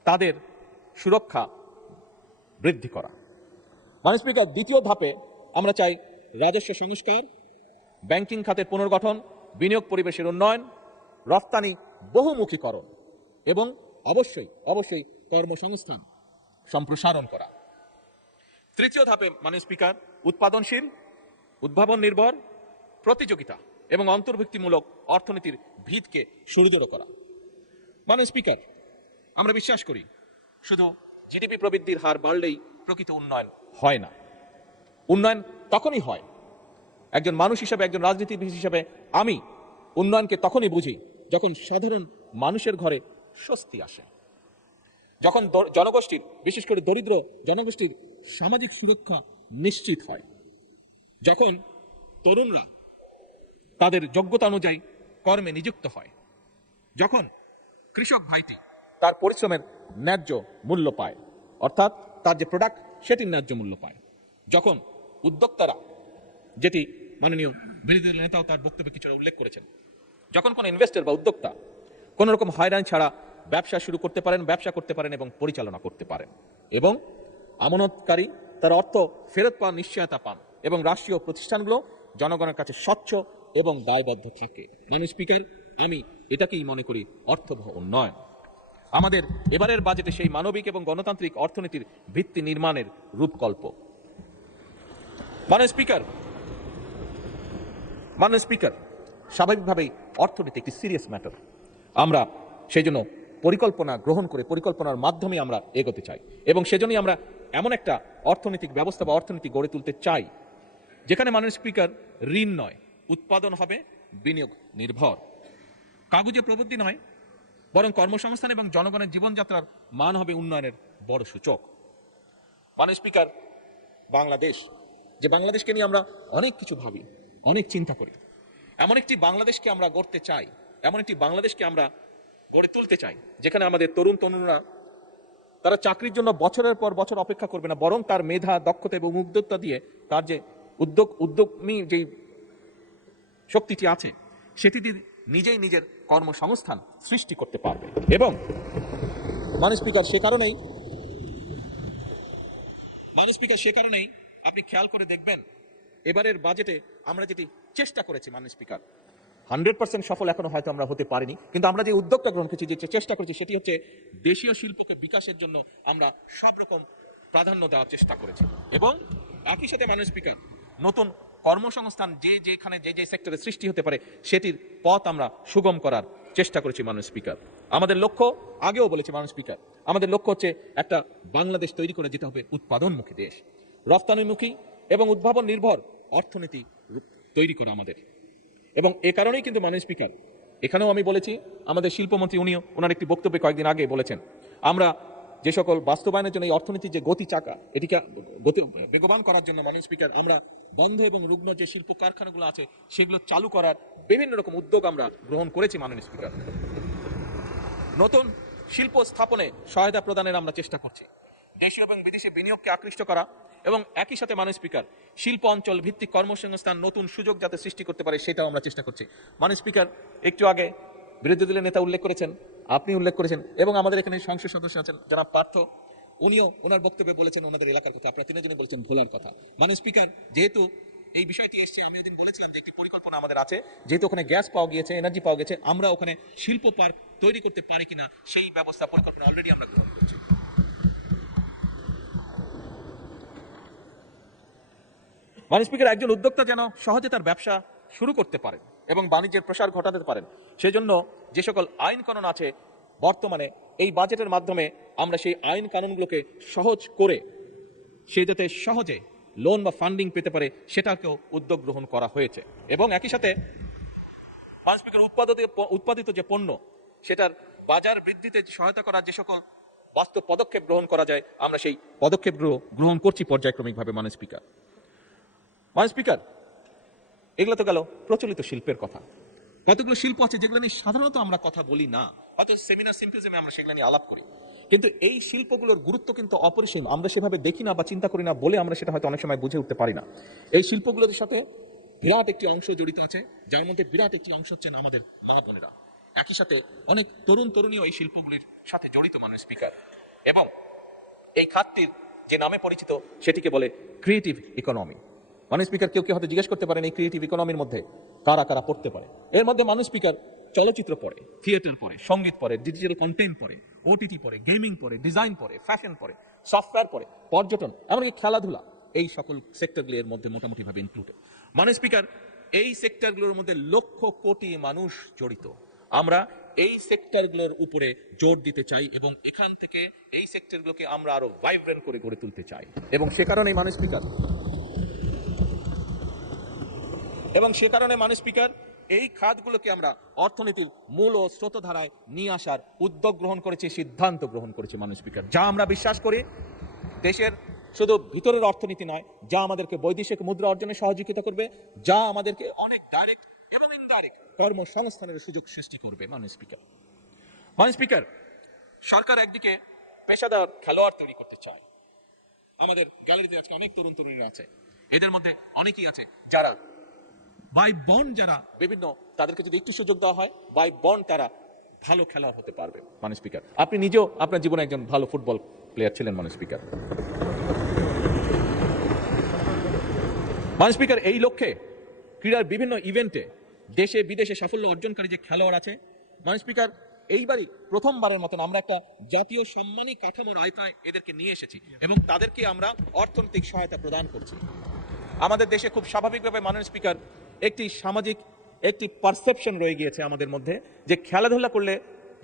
তাদের সুরক্ষা বৃদ্ধি করা। মাননীয় স্পিকার, দ্বিতীয় ধাপে আমরা চাই রাজস্ব সংস্কার, ব্যাংকিং খাতের পুনর্গঠন, বিনিয়োগ পরিবেশের উন্নয়ন, রফতানি বহুমুখীকরণ এবং অবশ্যই কর্মসংস্থান সম্প্রসারণ করা। তৃতীয় ধাপে মাননীয় স্পিকার, উৎপাদনশীল, উদ্ভাবন নির্ভর, প্রতিযোগিতা এবং অন্তর্ভুক্তিমূলক অর্থনীতির ভিতকে সুদৃঢ় করা। মাননীয় স্পিকার, আমরা বিশ্বাস করি শুধু জিডিপি প্রবৃদ্ধির হার বাড়লেই প্রকৃত উন্নয়ন হয় না। উন্নয়ন তখনই হয়, একজন মানুষ হিসাবে, একজন রাজনীতিবিদ হিসাবে আমি উন্নয়নকে তখনই বুঝি যখন সাধারণ মানুষের ঘরে স্বস্তি আসে, যখন জনগোষ্ঠীর, বিশেষ করে দরিদ্র জনগোষ্ঠীর সামাজিক সুরক্ষা নিশ্চিত হয়, যখন তরুণরা তাদের যোগ্যতা অনুযায়ী কর্মে নিযুক্ত হয়, যখন কৃষক ভাইটি তার পরিশ্রমের ন্যায্য মূল্য পায়, অর্থাৎ তার যে প্রোডাক্ট সেটির ন্যায্য মূল্য পায়, যখন উদ্যোক্তারা, যেটি মাননীয় বিরোধী দলের নেতাও তার বক্তব্যে কিছুটা উল্লেখ করেছেন, যখন কোনো ইনভেস্টর বা উদ্যোক্তা কোন রকম হয়রানি ছাড়া ব্যবসা শুরু করতে পারেন, ব্যবসা করতে পারেন এবং পরিচালনা করতে পারেন, এবং আমানতকারী তার অর্থ ফেরত পাওয়ার নিশ্চয়তা পান এবং রাষ্ট্রীয় প্রতিষ্ঠানগুলো জনগণের কাছে স্বচ্ছ এবং দায়বদ্ধ থাকে। মাননীয় স্পিকার, আমি এটাকেই মনে করি অর্থবহ উন্নয়ন। আমাদের এবারের বাজেটে সেই মানবিক এবং গণতান্ত্রিক অর্থনীতির ভিত্তি নির্মাণের রূপকল্প। মাননীয় স্পিকার, মাননীয় স্পিকার, স্বাভাবিকভাবেই অর্থনীতি একটি সিরিয়াস ম্যাটার। আমরা সেই জন্য পরিকল্পনা গ্রহণ করে পরিকল্পনার মাধ্যমে আমরা এগোতে চাই, এবং সেজন্যই আমরা এমন একটা অর্থনৈতিক ব্যবস্থা বা অর্থনীতি গড়ে তুলতে চাই যেখানে মাননীয় স্পিকার ঋণ নয়, উৎপাদন হবে বিনিয়োগ নির্ভর, কাগজে প্রবৃদ্ধি নয়, বরং কর্মসংস্থান এবং জনগণের জীবনযাত্রার মান হবে উন্নয়নের বড় সূচক। মাননীয় স্পিকার, বাংলাদেশ, যে বাংলাদেশকে নিয়ে আমরা অনেক কিছু ভাবি, অনেক চিন্তা করি, এমন একটি বাংলাদেশকে আমরা গড়তে চাই, এমন একটি বাংলাদেশকে আমরা গড়ে তুলতে চাই যেখানে আমাদের তরুণ তরুণরা তারা চাকরির জন্য বছরের পর বছর অপেক্ষা করবে না, বরং তার মেধা, দক্ষতা এবং উদ্যোক্তা দিয়ে তার যে উদ্যমী যে শক্তিটি আছে সেটি দিয়ে নিজেই নিজের কর্মসংস্থান সৃষ্টি করতে পারবে। এবং মাননীয় স্পিকার, সে কারণেই আপনি খেয়াল করে দেখবেন এবারের বাজেটে আমরা যেটি চেষ্টা করেছি মাননীয় স্পিকার, 100% সফল এখনো হয়তো আমরা হতে পারিনি, কিন্তু আমরা যে উদ্যোগটা গ্রহণ করেছি, যে চেষ্টা করেছি, সেটি হচ্ছে দেশীয় শিল্পকে বিকাশের জন্য আমরা সব রকম প্রাধান্য দেওয়ার চেষ্টা করেছি। এবং একই সাথে মাননীয় স্পিকার, নতুন কর্মসংস্থান যেখানে যে সেক্টরে সৃষ্টি হতে পারে সেটির পথ আমরা সুগম করার চেষ্টা করেছি মাননীয় স্পিকার। আমাদের লক্ষ্য, আগেও বলেছি মাননীয় স্পিকার, আমাদের লক্ষ্য হচ্ছে একটা বাংলাদেশ তৈরি করে যেতে হবে উৎপাদনমুখী দেশ, রফতানিমুখী এবং উদ্ভাবন নির্ভর অর্থনীতি তৈরি করা আমাদের। এবং এ কারণেই কিন্তু মাননীয় স্পিকার, এখানেও আমি বলেছি, আমাদের শিল্পমন্ত্রী উনিও ওনার একটি বক্তব্যে কয়েকদিন আগে বলেছেন, আমরা যে সকল বাস্তবায়নের জন্য এই অর্থনীতির যে গতি চাকা, এটিকে বেগবান করার জন্য মাননীয় স্পিকার আমরা বন্ধ এবং রুগ্ন যে শিল্প কারখানাগুলো আছে সেগুলো চালু করার বিভিন্ন রকম উদ্যোগ আমরা গ্রহণ করেছি মাননীয় স্পিকার। নতুন শিল্প স্থাপনে সহায়তা প্রদানের আমরা চেষ্টা করছি, দেশীয় এবং বিদেশি বিনিয়োগকে আকৃষ্ট করা, এবং একই সাথে মাননীয় স্পিকার শিল্প অঞ্চল ভিত্তিক কর্মসংস্থান নতুন সুযোগ যাতে সৃষ্টি করতে পারে সেটাও আমরা চেষ্টা করছি। মাননীয় স্পিকার, একটু আগে বিরোধী দলের নেতা উল্লেখ করেছেন, আপনি উল্লেখ করেছেন, এবং আমাদের এখানে সংসদ সদস্য আছেন জনাব পার্থ, উনিও ওনার বক্তব্যে বলেছেন ওনাদের এলাকার কথা, আপনারা তিনজনে বলেছেন ভোলার কথা। মাননীয় স্পিকার, যেহেতু এই বিষয়টি এসছে, আমি একদিন বলেছিলাম যে একটি পরিকল্পনা আমাদের আছে, যেহেতু ওখানে গ্যাস পাওয়া গিয়েছে, এনার্জি পাওয়া গেছে, আমরা ওখানে শিল্প পার্ক তৈরি করতে পারি কিনা সেই ব্যবস্থা পরিকল্পনা অলরেডি আমরা গ্রহণ করছি। মাননীয় স্পিকার, একজন উদ্যোক্তা যেন সহজে তার ব্যবসা শুরু করতে পারেন এবং বাণিজ্যের প্রসার ঘটাতে পারেন, সেজন্য যে সকল আইন কানুন আছে বর্তমানে এই বাজেটের মাধ্যমে আমরা সেই আইন কানুনগুলোকে সহজ করে সে যাতে সহজে লোন বা ফান্ডিং পেতে পারে সেটাকেও উদ্যোগ গ্রহণ করা হয়েছে। এবং একই সাথে মাননীয় স্পিকার, উৎপাদিত যে পণ্য সেটার বাজার বৃদ্ধিতে সহায়তা করার যে সকল বাস্তব পদক্ষেপ গ্রহণ করা যায় আমরা সেই পদক্ষেপগুলো গ্রহণ করছি পর্যায়ক্রমিকভাবে মাননীয় স্পিকার। মাননীয় স্পিকার, এগুলো তো গেল প্রচলিত শিল্পের কথা। কতগুলো শিল্প আছে যেগুলো নিয়ে সাধারণত আমরা কথা বলি না, হয়তো সেমিনার সিম্পোজিয়ামে আমরা সেগুলো নিয়ে আলাপ করি, কিন্তু এই শিল্পগুলোর গুরুত্ব কিন্তু অপরিসীম, আমরা সেভাবে দেখি না বা চিন্তা করি না বলে আমরা সেটা হয়তো অনেক সময় বুঝে উঠতে পারি না। এই শিল্পগুলোর সাথে বিরাট একটি অংশ জড়িত আছে, যার মধ্যে বিরাট একটি অংশ হচ্ছেন আমাদের মা বোনেরা, একই সাথে অনেক তরুণ তরুণীও এই শিল্পগুলির সাথে জড়িত মাননীয় স্পিকার। এবং এই খাতটির যে নামে পরিচিত সেটিকে বলে ক্রিয়েটিভ ইকোনমি। মাননীয় স্পিকার, কেউ হয়তো জিজ্ঞেস করতে পারেন এই ক্রিয়েটিভ ইকোনমির মধ্যে কারা কারা পড়তে পারে। এর মধ্যে মাননীয় স্পিকার চলচ্চিত্র পড়ে, থিয়েটার পড়ে, সঙ্গীত পড়ে, ডিজিটাল কন্টেন্ট পড়ে, ওটিটি পড়ে, গেমিং পড়ে, ডিজাইন পড়ে, ফ্যাশন পড়ে, সফটওয়্যার পড়ে, পর্যটন, এমনকি খেলাধুলা, এই সকল সেক্টরগুলি এর মধ্যে মোটামুটিভাবে ইনক্লুডেড। মাননীয় স্পিকার, এই সেক্টরগুলোর মধ্যে লক্ষ কোটি মানুষ জড়িত, আমরা এই সেক্টরগুলোর উপরে জোর দিতে চাই এবং এখান থেকে এই সেক্টরগুলোকে আমরা আরো ভাইব্রেন্ট করে গড়ে তুলতে চাই। এবং সে কারণে মাননীয় স্পিকার, এই খাতগুলোকে আমরা অর্থনীতির মূল ও স্রোতধারায় নিয়ে আসার উদ্যোগ গ্রহণ করেছি, সিদ্ধান্ত গ্রহণ করেছি মাননীয় স্পিকার, যা আমরা বিশ্বাস করি দেশের শুধু ভিতরের অর্থনীতি নয়, যা আমাদেরকে বৈদেশিক মুদ্রা অর্জনে সহযোগিতা করবে, যা আমাদেরকে অনেক ডাইরেক্ট এবং ইনডাইরেক্ট কর্মসংস্থানের সুযোগ সৃষ্টি করবে। মাননীয় স্পিকার, সরকার একদিকে পেশাদার খেলোয়াড় তৈরি করতে চায়, আমাদের গ্যালারিতে আজকে অনেক তরুণ তরুণীরা আছে, এদের মধ্যে অনেকেই আছে যারা বাই বন্ড, যারা বিভিন্ন, তাদেরকে যদি একটু সুযোগ দেওয়া হয় বাই বন্ড তারা ভালো খেলোয়াড় হতে পারবে। মাননীয় স্পিকার, আপনি নিজেও আপনার জীবনে একজন ভালো ফুটবল প্লেয়ার ছিলেন মাননীয় স্পিকার। মাননীয় স্পিকার, এই লক্ষ্যে ক্রীড়ার বিভিন্ন ইভেন্টে দেশে বিদেশে সাফল্য অর্জনকারী যে খেলোয়াড় আছে, মাননীয় স্পিকার, এইবারই প্রথমবারের মতন আমরা একটা জাতীয় সম্মানী কাঠামোর আয়তায় এদেরকে নিয়ে এসেছি এবং তাদেরকে আমরা অর্থনৈতিক সহায়তা প্রদান করছি। আমাদের দেশে খুব স্বাভাবিকভাবে মাননীয় স্পিকার একটি সামাজিক একটি পারসেপশন রয়ে গিয়েছে আমাদের মধ্যে যে খেলাধুলা করলে,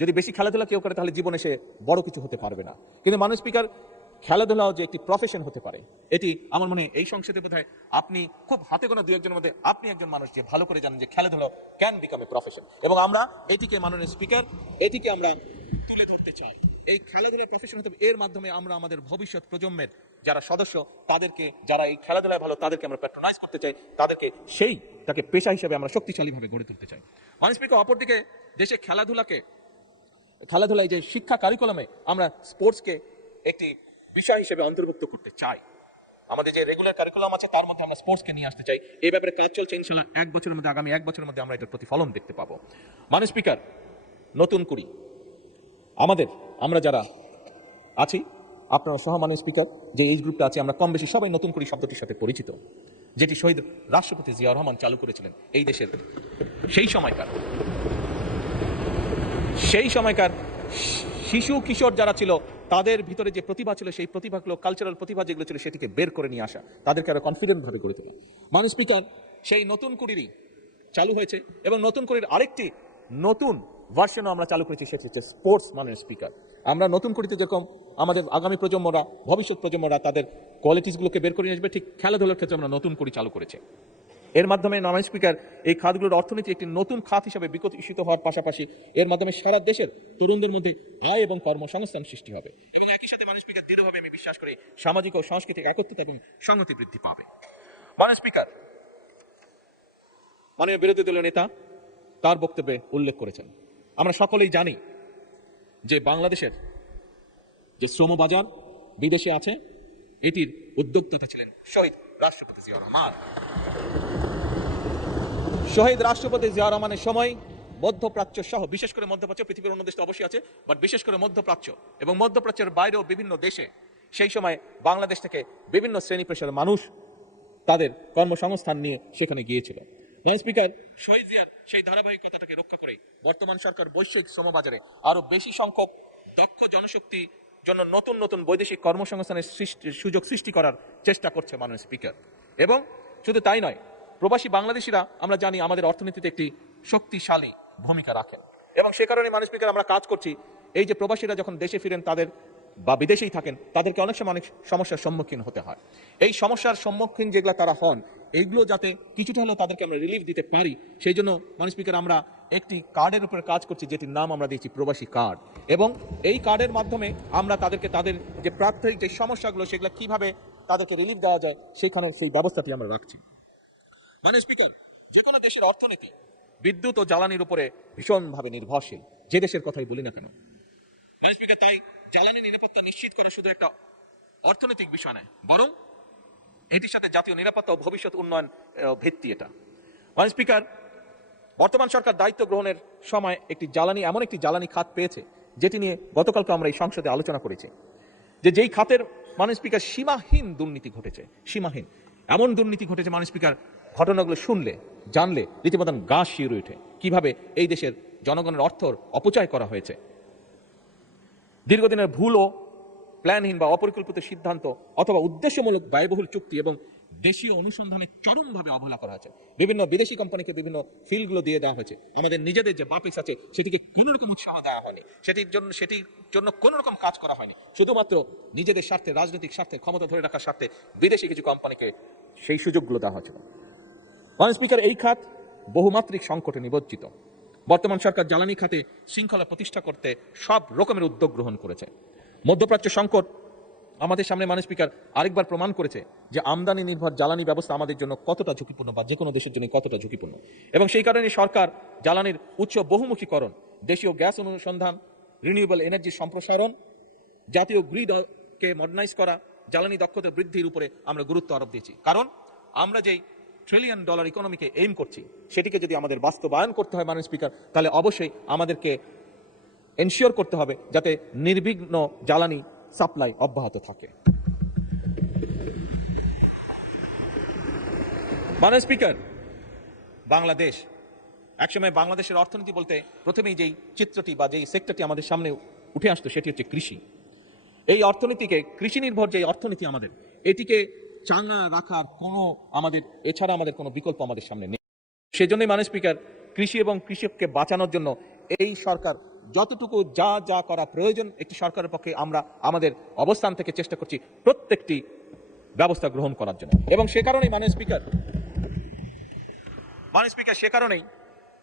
যদি বেশি খেলাধুলা কেউ করে তাহলে জীবনে সে বড় কিছু হতে পারবে না। কিন্তু মাননীয় স্পিকার, খেলাধুলাও যে একটি প্রফেশন হতে পারে, এটি আমার মনে হয় এই সংসদে বোধহয় আপনি খুব হাতে গোনা দু একজনের মধ্যে আপনি একজন মানুষ যে ভালো করে জানেন যে খেলাধুলা ক্যান বিকাম এ প্রফেশন, এবং আমরা এটিকে মাননীয় স্পিকার এটিকে আমরা তুলে ধরতে চাই। এই খেলাধুলার প্রফেশন হতে এর মাধ্যমে আমরা আমাদের ভবিষ্যৎ প্রজন্মের যারা সদস্য তাদেরকে, যারা এই খেলাধুলায় ভালো তাদেরকে আমরা প্যাট্রোনাইজ করতে চাই, তাদেরকে তাকে পেশা হিসেবে আমরা শক্তিশালীভাবে গড়ে তুলতে চাই। মাননীয় স্পিকার, অপরদিকে দেশে খেলাধুলায় যে শিক্ষা কারিকুলামে আমরা স্পোর্টসকে একটি বিষয় হিসেবে অন্তর্ভুক্ত করতে চাই। আমাদের যে রেগুলার কারিকুলাম আছে তার মধ্যে আমরা স্পোর্টসকে নিয়ে আসতে চাই। এই ব্যাপারে কাজ চলছে, ইনশাআল্লাহ আগামী এক বছরের মধ্যে আমরা এটার প্রতিফলন দেখতে পাবো। মাননীয় স্পিকার, নতুন কুড়ি আমরা যারা আছি, আপনারা সহ মাননীয় স্পিকার যে এই গ্রুপটা আছে, আমরা কম বেশি সবাই নতুন কুড়ি শব্দটির সাথে পরিচিত, যেটি শহীদ রাষ্ট্রপতি জিয়াউর রহমান চালু করেছিলেন এই দেশের সেই সময়কার শিশু কিশোর যারা ছিল তাদের ভিতরে যে প্রতিভা ছিল, সেই প্রতিভাগুলো, কালচারাল প্রতিভা যেগুলো ছিল সেটিকে বের করে নিয়ে আসা, তাদেরকে আরো কনফিডেন্ট ভাবে গড়ে তোলা। মাননীয় স্পিকার, সেই নতুন কুড়িরই চালু হয়েছে এবং নতুন কুড়ির আরেকটি নতুন ভার্সনও আমরা চালু করেছি, সেটি হচ্ছে স্পোর্টস। মাননীয় স্পিকার, আমরা নতুন কুড়িতে যেরকম আমাদের আগামী প্রজন্মরা, ভবিষ্যৎ প্রজন্মরা তাদের কোয়ালিটিসগুলোকে বের করে নিয়ে আসবে, ঠিক খেলাধুলার ক্ষেত্রে আমরা নতুন কুড়ি চালু করেছি। এর মাধ্যমে মাননীয় স্পিকার এই খাতগুলোর অর্থনীতি একটি নতুন খাত হিসেবে বিকশিত হওয়ার পাশাপাশি এর মাধ্যমে সারা দেশের তরুণদের মধ্যে আয় এবং কর্মসংস্থান সৃষ্টি হবে, এবং একই সাথে মাননীয় স্পিকার দৃঢ়ভাবে আমি বিশ্বাস করি সামাজিক ও সাংস্কৃতিক একত্রতা এবং সংহতি বৃদ্ধি পাবে। মাননীয় স্পিকার, মাননীয় বিরোধী দলীয় নেতা তার বক্তব্যে উল্লেখ করেছেন, আমরা সকলেই জানি যে বাংলাদেশের যে শ্রমবাজার বিদেশে আছে, এটির উদ্যোক্তা ছিলেন শহীদ রাষ্ট্রপতি জিয়াউর রহমান। শহীদ রাষ্ট্রপতি জিয়াউর রহমানের সময় মধ্যপ্রাচ্য সহ, বিশেষ করে মধ্যপ্রাচ্য, পৃথিবীর অন্য দেশ তো অবশ্যই আছে, বাট বিশেষ করে মধ্যপ্রাচ্য এবং মধ্যপ্রাচ্যের বাইরেও বিভিন্ন দেশে সেই সময় বাংলাদেশ থেকে বিভিন্ন শ্রেণী পেশার মানুষ তাদের কর্মসংস্থান নিয়ে সেখানে গিয়েছিল। মাননীয় স্পিকার, শহীদ জিয়ার সেই ধারাবাহিকতাকে রক্ষা করে বর্তমান সরকার বৈশ্বিক শ্রমবাজারে আরো বেশি সংখ্যক দক্ষ জনশক্তি জন্য নতুন নতুন বৈদেশিক কর্মসংস্থানের সুযোগ সৃষ্টি করার চেষ্টা করছে মাননীয় স্পিকার। এবং শুধু তাই নয়, প্রবাসী বাংলাদেশিরা আমরা জানি আমাদের অর্থনীতিতে একটি শক্তিশালী ভূমিকা রাখেন, এবং সে কারণে মাননীয় স্পিকার আমরা কাজ করছি এই যে প্রবাসীরা যখন দেশে ফিরেন তাদের বা বিদেশেই থাকেন তাদেরকে অনেক সময় অনেক সমস্যার সম্মুখীন হতে হয়। এই সমস্যার সম্মুখীন যেগুলো তারা হন, এইগুলো যাতে কিছুটা হলেও তাদেরকে আমরা রিলিফ দিতে পারি, সেই জন্য মাননীয় স্পিকার আমরা একটি কার্ডের উপরে কাজ করছি, যেটির নাম আমরা দিয়েছি প্রবাসী কার্ড। এবং এই কার্ডের মাধ্যমে আমরা তাদেরকে তাদের যে প্রাত্যহিক যে সমস্যাগুলো সেগুলো কিভাবে তাদেরকে রিলিফ দেওয়া যায় সেখানে সেই ব্যবস্থাটি আমরা রাখছি। মাননীয় স্পিকার, যে কোনো দেশের অর্থনীতি বিদ্যুৎ ও জ্বালানির উপরে ভীষণভাবে নির্ভরশীল, যে দেশের কথাই বলি না কেন। মাননীয় স্পিকার, তাই জ্বালানি নিরাপত্তা নিশ্চিত করা শুধু একটা অর্থনৈতিক বিষয় নয়, বরং এটির সাথে জাতীয় নিরাপত্তা ও ভবিষ্যৎ উন্নয়ন ভিত্তি এটা। মাননীয় স্পিকার, বর্তমান সরকার দায়িত্ব গ্রহণের সময় এমন একটি জ্বালানি খাত পেয়েছে, যেটি নিয়ে গতকালকে আমরা এই সংসদে আলোচনা করেছি, যেই খাতের মাননীয় স্পিকার সীমাহীন দুর্নীতি ঘটেছে, সীমাহীন এমন দুর্নীতি ঘটেছে মাননীয় স্পিকার, ঘটনাগুলো জানলে রীতিমতো গা শিউরে ওঠে, কিভাবে এই দেশের জনগণের অর্থর অপচয় করা হয়েছে। দীর্ঘদিনের ভুল ও প্ল্যানহীন বা অপরিকল্পিত সিদ্ধান্ত অথবা উদ্দেশ্যমূলক ব্যয়বহুল চুক্তি এবং দেশীয় অনুসন্ধানে চরমভাবে অবহেলা করা হয়েছে। বিভিন্ন বিদেশি কোম্পানিকে বিভিন্ন ফিল্ডগুলো দিয়ে দেওয়া হয়েছে, আমাদের নিজেদের যে বাপিস আছে সেটিকে কোনো রকম উৎসাহ দেওয়া হয়নি, সেটির জন্য কোনো রকম কাজ করা হয়নি, শুধুমাত্র নিজেদের স্বার্থে, রাজনৈতিক স্বার্থে, ক্ষমতা ধরে রাখার স্বার্থে বিদেশি কিছু কোম্পানিকে সেই সুযোগগুলো দেওয়া হয়েছিল। মাননীয় স্পিকার, এই খাত বহুমাত্রিক সংকটে নিমজ্জিত। বর্তমান সরকার জ্বালানি খাতে শৃঙ্খলা প্রতিষ্ঠা করতে সব রকমের উদ্যোগ গ্রহণ করেছে। মধ্যপ্রাচ্য সংকট আমাদের সামনে মাননীয় স্পিকার আরেকবার প্রমাণ করেছে যে আমদানি নির্ভর জ্বালানি ব্যবস্থা আমাদের জন্য কতটা ঝুঁকিপূর্ণ, বা যে কোনো দেশের জন্য কতটা ঝুঁকিপূর্ণ। এবং সেই কারণে সরকার জ্বালানির উৎস বহুমুখীকরণ, দেশীয় গ্যাস অনুসন্ধান, রিনিউয়েবল এনার্জির সম্প্রসারণ, জাতীয় গ্রিডকে মডার্নাইজ করা, জ্বালানি দক্ষতা বৃদ্ধির উপরে আমরা গুরুত্ব আরোপ দিয়েছি। কারণ আমরা যেই $1 ট্রিলিয়ন ইকোনমিকে এইম করছি, সেটিকে যদি আমাদের বাস্তবায়ন করতে হয় মাননীয় স্পিকার, তাহলে অবশ্যই আমাদেরকে এনশিওর করতে হবে যাতে নির্বিঘ্ন জ্বালানি সাপ্লাই অব্যাহত থাকে। মাননীয় স্পিকার, বাংলাদেশ একসময় বাংলাদেশের অর্থনীতি বলতে প্রথমেই যেই চিত্রটি বা যেই সেক্টরটি আমাদের সামনে উঠে আসতো সেটি হচ্ছে কৃষি। এই অর্থনীতিকে, কৃষি নির্ভর যে অর্থনীতি আমাদের, এটিকে চাঙ্গা রাখার এছাড়া আমাদের কোনো বিকল্প আমাদের সামনে নেই। সেজন্যই মাননীয় স্পিকার, কৃষি এবং কৃষককে বাঁচানোর জন্য এই সরকার যতটুকু যা যা করা প্রয়োজন একটি সরকারের পক্ষে আমরা আমাদের অবস্থান থেকে চেষ্টা করছি প্রত্যেকটি ব্যবস্থা গ্রহণ করার জন্য। এবং সে কারণেই মাননীয় স্পিকার সে কারণেই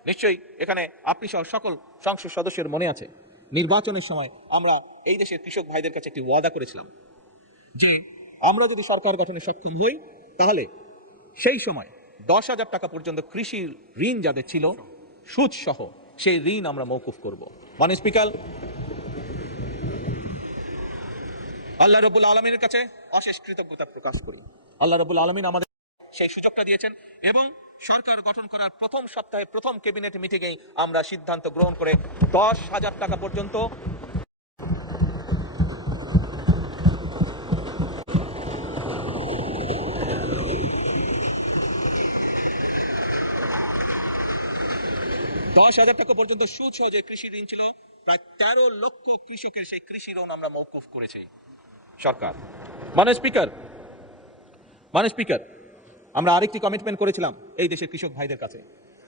নিশ্চয়ই এখানে আপনি সহ সকল সংসদ সদস্যের মনে আছে নির্বাচনের সময় আমরা এই দেশের কৃষক ভাইদের কাছে একটি ওয়াদা করেছিলাম যে আমরা যদি সরকার গঠনে সক্ষম হই তাহলে সেই সময় 10,000 টাকা পর্যন্ত কৃষি ঋণ যাদের ছিল সুদ সহ সেই ঋণ আমরা মওকুফ করব। মাননীয় স্পিকার, আল্লাহ রাব্বুল আলামিনের কাছে অশেষ কৃতজ্ঞতা প্রকাশ করি। আল্লাহ রাব্বুল আলামিন আমাদের সেই সুযোগটা দিয়েছেন এবং সরকার গঠন করার প্রথম সপ্তাহে প্রথম ক্যাবিনেট মিটিংয়ে আমরা সিদ্ধান্ত গ্রহণ করে 10,000 টাকা পর্যন্ত সুদ সহ যে কৃষি ঋণ ছিল প্রায় 13 লক্ষ কৃষকের সেই কৃষি ঋণ আমরা মওকুফ করেছি সরকার। মাননীয় স্পিকার, আমরা আরেকটি কমিটমেন্ট করেছিলাম এই দেশের কৃষক ভাইদের কাছে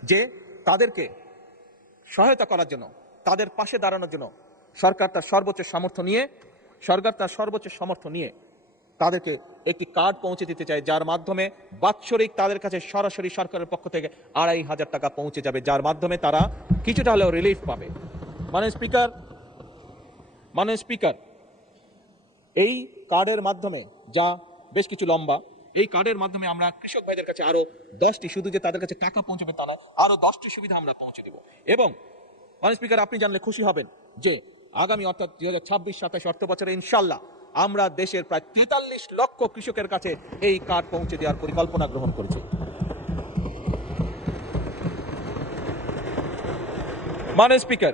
যে তাদেরকে সহায়তা করার জন্য, তাদের পাশে দাঁড়ানোর জন্য সরকার তার সর্বোচ্চ সামর্থ্য নিয়ে তাদেরকে একটি কার্ড পৌঁছে দিতে চায় যার মাধ্যমে বাৎসরিক তাদের কাছে সরাসরি সরকারের পক্ষ থেকে 2,500 টাকা পৌঁছে যাবে, যার মাধ্যমে তারা কিছুটা হলেও রিলিফ পাবে। মাননীয় স্পিকার, এই কার্ডের মাধ্যমে যা বেশ কিছু লম্বা, এই কার্ডের মাধ্যমে আমরা কৃষক ভাইদের কাছে আরো 10টি, শুধু যে তাদের কাছে টাকা পৌঁছবে তা নয়, আরো 10টি সুবিধা আমরা পৌঁছে দেব। এবং মাননীয় স্পিকার, আপনি জানলে খুশি হবেন যে আগামী অর্থাৎ 2026-27 অর্থ বছরে ইনশাল্লাহ আমরা দেশের প্রায় 43 লক্ষ কৃষকের কাছে এই কার্ড পৌঁছে দেওয়ার পরিকল্পনা গ্রহণ করেছি। মাননীয় স্পিকার,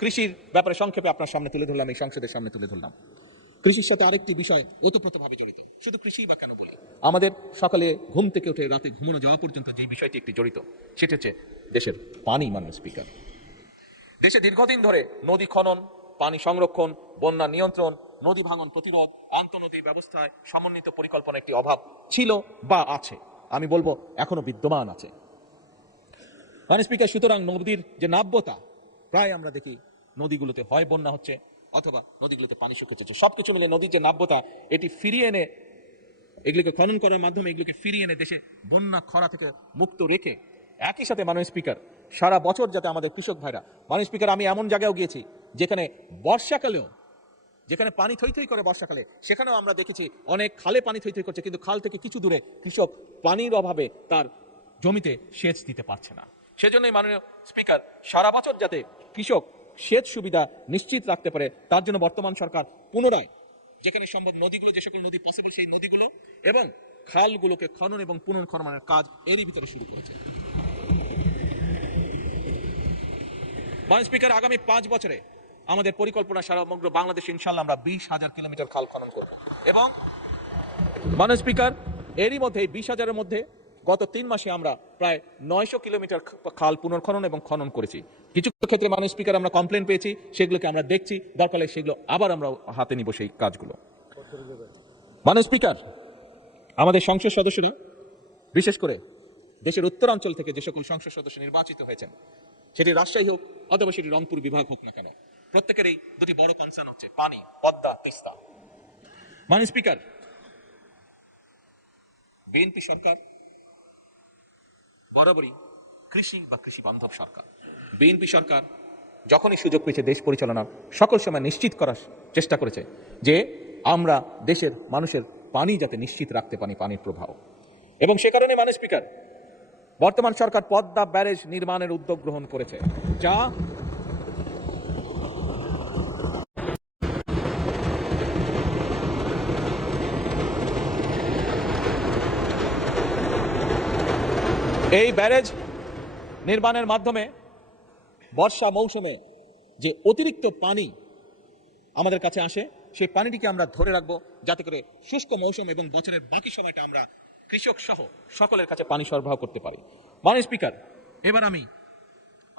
কৃষির ব্যাপারে সংক্ষেপে আপনার সামনে তুলে ধরলাম, এই সংসদের সামনে তুলে ধরলাম। কৃষির সাথে আরেকটি বিষয় ওতপ্রোতভাবে জড়িত, শুধু কৃষি বা কেন বলি, আমাদের সকালে ঘুম থেকে উঠে রাতে ঘুমানো যাওয়া পর্যন্ত যে বিষয়টি একটি জড়িত সেটা হচ্ছে দেশের পানি। মাননীয় স্পিকার, দেশে দীর্ঘদিন ধরে নদী খনন, পানি সংরক্ষণ, বন্যা নিয়ন্ত্রণ, নদী ভাঙন প্রতিরোধ, আন্তঃনদী ব্যবস্থায় সমন্বিত পরিকল্পনা একটি অভাব ছিল বা আছে, আমি বলবো এখনো বিদ্যমান আছে। মাননীয় স্পিকার, সুতরাং নদীর যে নাব্যতা, প্রায় আমরা দেখি নদীগুলোতে হয় বন্যা হচ্ছে অথবা নদীগুলোতে পানি শুকিয়েছে, সবকিছু মিলে নদীর যে নাব্যতা এটি ফিরিয়ে এনে, এগুলিকে খনন করার মাধ্যমে এগুলিকে ফিরিয়ে এনে দেশে বন্যা খরা থেকে মুক্ত রেখে একই সাথে মাননীয় স্পিকার সারা বছর যাতে আমাদের কৃষক ভাইরা, মাননীয় স্পিকার, আমি এমন জায়গায়ও গিয়েছি যেখানে বর্ষাকালেও, যেখানে পানি থই থই করে বর্ষাকালে, সেখানেও আমরা দেখেছি অনেক খালে পানি থই থই করছে, কিন্তু খাল থেকে কিছু দূরে কৃষক পানির অভাবে তার জমিতে সেচ দিতে পারছে না। সেজন্যই মাননীয় স্পিকার, সারা বছর যাতে কৃষক সেচ সুবিধা নিশ্চিত রাখতে পারে তার জন্য বর্তমান সরকার পুনরায় যেখানে সম্ভব নদীগুলো, যে সকল নদী পসিবল সেই নদীগুলো এবং খালগুলোকে খনন এবং পুনর্খননের কাজ এরই ভিতরে শুরু করেছে। মাননীয় স্পিকার, আগামী 5 বছরে আমাদের পরিকল্পনা সমগ্র বাংলাদেশে ইনশাল্লাহ আমরা 20,000 কিলোমিটার খাল খনন করব। এবং মাননীয় স্পিকার, এরই মধ্যে 20,000-এর মধ্যে গত 3 মাসে আমরা প্রায় 900 কিলোমিটার খাল পুনর্খনন এবং খনন করেছি। কিছু ক্ষেত্রে মাননীয় স্পিকার আমরা কমপ্লেন পেয়েছি, সেগুলোকে আমরা দেখছি, দরকার হলে সেগুলো আবার আমরা হাতে নিব সেই কাজগুলো। মাননীয় স্পিকার, আমাদের সংসদ সদস্যরা, বিশেষ করে দেশের উত্তরাঞ্চল থেকে যে সকল সংসদ সদস্য নির্বাচিত হয়েছেন, সেটি রাজশাহী হোক অথবা সেটি রংপুর বিভাগ হোক না কেন, প্রত্যেকেরই দুটি বড় কনসার্ন হচ্ছে পানি, পদ্মা, তিস্তা। মাননীয় স্পিকার, বিএনপি সরকার বরাবরই কৃষি বা কৃষি বান্ধব সরকার। বিএনপি সরকার যখনই সুযোগ পেয়েছে দেশ পরিচালনার সকল সময় নিশ্চিত করার চেষ্টা করেছে যে আমরা দেশের মানুষের পানি যাতে নিশ্চিত রাখতে পারি, পানির প্রবাহ। এবং সে কারণে মাননীয় স্পিকার, বর্তমান সরকার পদ্মা ব্যারেজ নির্মাণের উদ্যোগ গ্রহণ করেছে, যা এই ব্যারেজ নির্মাণের মাধ্যমে বর্ষা মৌসুমে যে অতিরিক্ত পানি আমাদের কাছে আসে সেই পানিটিকে আমরা ধরে রাখবো, যাতে করে শুষ্ক মৌসুম এবং বছরের বাকি সময়টা আমরা কৃষক সহ সকলের কাছে পানি সরবরাহ করতে পারি। মাননীয় স্পিকার, এবার আমি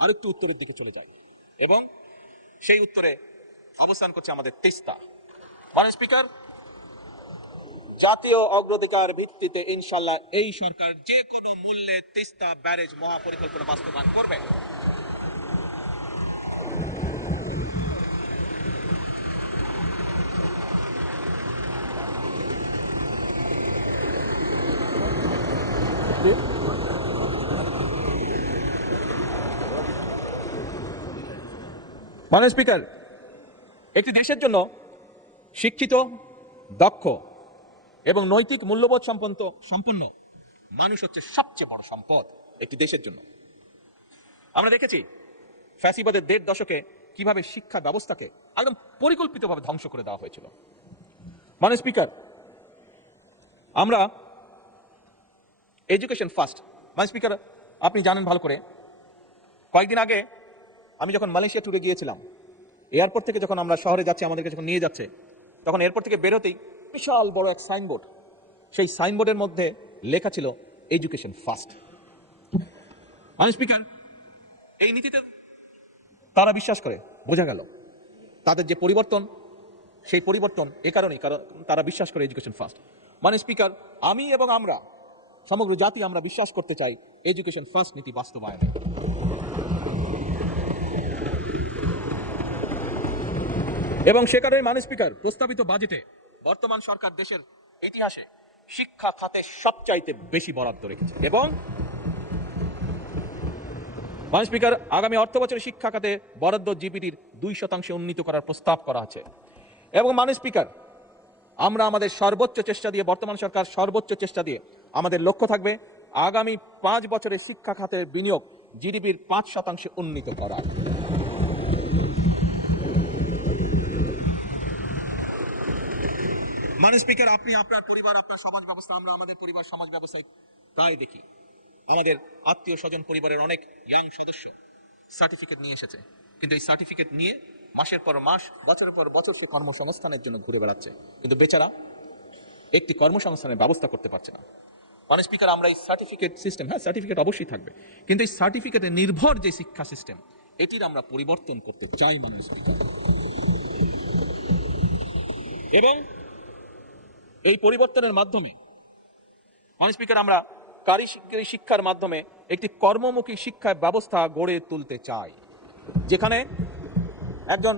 আরেকটু উত্তরের দিকে চলে যাই এবং সেই উত্তরে অবস্থান করছে আমাদের তিস্তা। মাননীয় স্পিকার, জাতীয় অগ্রাধিকার ভিত্তিতে ইনশাল্লাহ এই সরকার যে কোনো মূল্যে তিস্তা ব্যারেজ মহাপরিকল্পনা বাস্তবায়ন করবে। মাননীয় স্পিকার, একটি দেশের জন্য শিক্ষিত, দক্ষ এবং নৈতিক মূল্যবোধ সম্পন্ন মানুষ হচ্ছে সবচেয়ে বড় সম্পদ একটি দেশের জন্য। আমরা দেখেছি ফ্যাসিবাদের ১.৫ দশকে কিভাবে শিক্ষা ব্যবস্থাকে একদম পরিকল্পিতভাবে ধ্বংস করে দেওয়া হয়েছিল। মাননীয় স্পিকার, আমরা এডুকেশন ফার্স্ট। মাননীয় স্পিকার, আপনি জানেন ভালো করে, কয়েকদিন আগে আমি যখন মালয়েশিয়া ট্যুরে গিয়েছিলাম, এয়ারপোর্ট থেকে যখন আমরা শহরে যাচ্ছি, আমাদেরকে যখন নিয়ে যাচ্ছে, তখন এয়ারপোর্ট থেকে বেরোতেই বিশাল বড় এক সাইনবোর্ড, সেই সাইনবোর্ডের মধ্যে লেখা ছিল এডুকেশন ফার্স্ট। মাননীয় স্পিকার, এই নীতিতে তারা বিশ্বাস করে, বোঝা গেল তাদের যে পরিবর্তন, সেই পরিবর্তন এ কারণেই, কারণ তারা বিশ্বাস করে এডুকেশন ফার্স্ট। মাননীয় স্পিকার, আমি এবং আমরা সমগ্র জাতি আমরা বিশ্বাস করতে চাই এডুকেশন ফার্স্ট নীতি বাস্তবায়নে। এবং সে কারণে মাননীয় স্পিকার, প্রস্তাবিত বাজেটে বর্তমান সরকার দেশের ইতিহাসে শিক্ষা খাতে সবচাইতে বেশি বরাদ্দ রেখেছে। এবং মাননীয় স্পিকার, আগামী অর্থ বছরে শিক্ষা খাতে বরাদ্দ জিডিপির 2% উন্নীত করার প্রস্তাব করা আছে। এবং মাননীয় স্পিকার, আমরা আমাদের সর্বোচ্চ চেষ্টা দিয়ে, বর্তমান সরকার সর্বোচ্চ চেষ্টা দিয়ে, আমাদের লক্ষ্য থাকবে আগামী 5 বছরে শিক্ষা খাতের বিনিয়োগ জিডিপির 5% উন্নীত করা। মাননীয় স্পিকার, আপনি আপনার পরিবার, আপনার সমাজ ব্যবস্থা, আমরা আমাদের পরিবার সমাজ ব্যবস্থায় প্রায় দেখি আমাদের আত্মীয় স্বজন পরিবারের অনেক ইয়াং সদস্য সার্টিফিকেট নিয়ে এসেছে, কিন্তু এই সার্টিফিকেট নিয়ে মাসের পর মাস, বছরের পর বছর সে কর্মসংস্থানের জন্য ঘুরে বেড়াচ্ছে, কিন্তু বেচারা একটি কর্মসংস্থানের ব্যবস্থা করতে পারছে না। মাননীয় স্পিকার, আমরা এই সার্টিফিকেট সিস্টেম, হ্যাঁ সার্টিফিকেট অবশ্যই থাকবে, কিন্তু এই সার্টিফিকেটে নির্ভর যে শিক্ষা সিস্টেম, এটির আমরা পরিবর্তন করতে চাই মাননীয় স্পিকার। এবং এই পরিবর্তনের মাধ্যমে মাননীয় স্পিকার, আমরা কারিগরি শিক্ষার মাধ্যমে একটি কর্মমুখী শিক্ষা ব্যবস্থা গড়ে তুলতে চাই, যেখানে একজন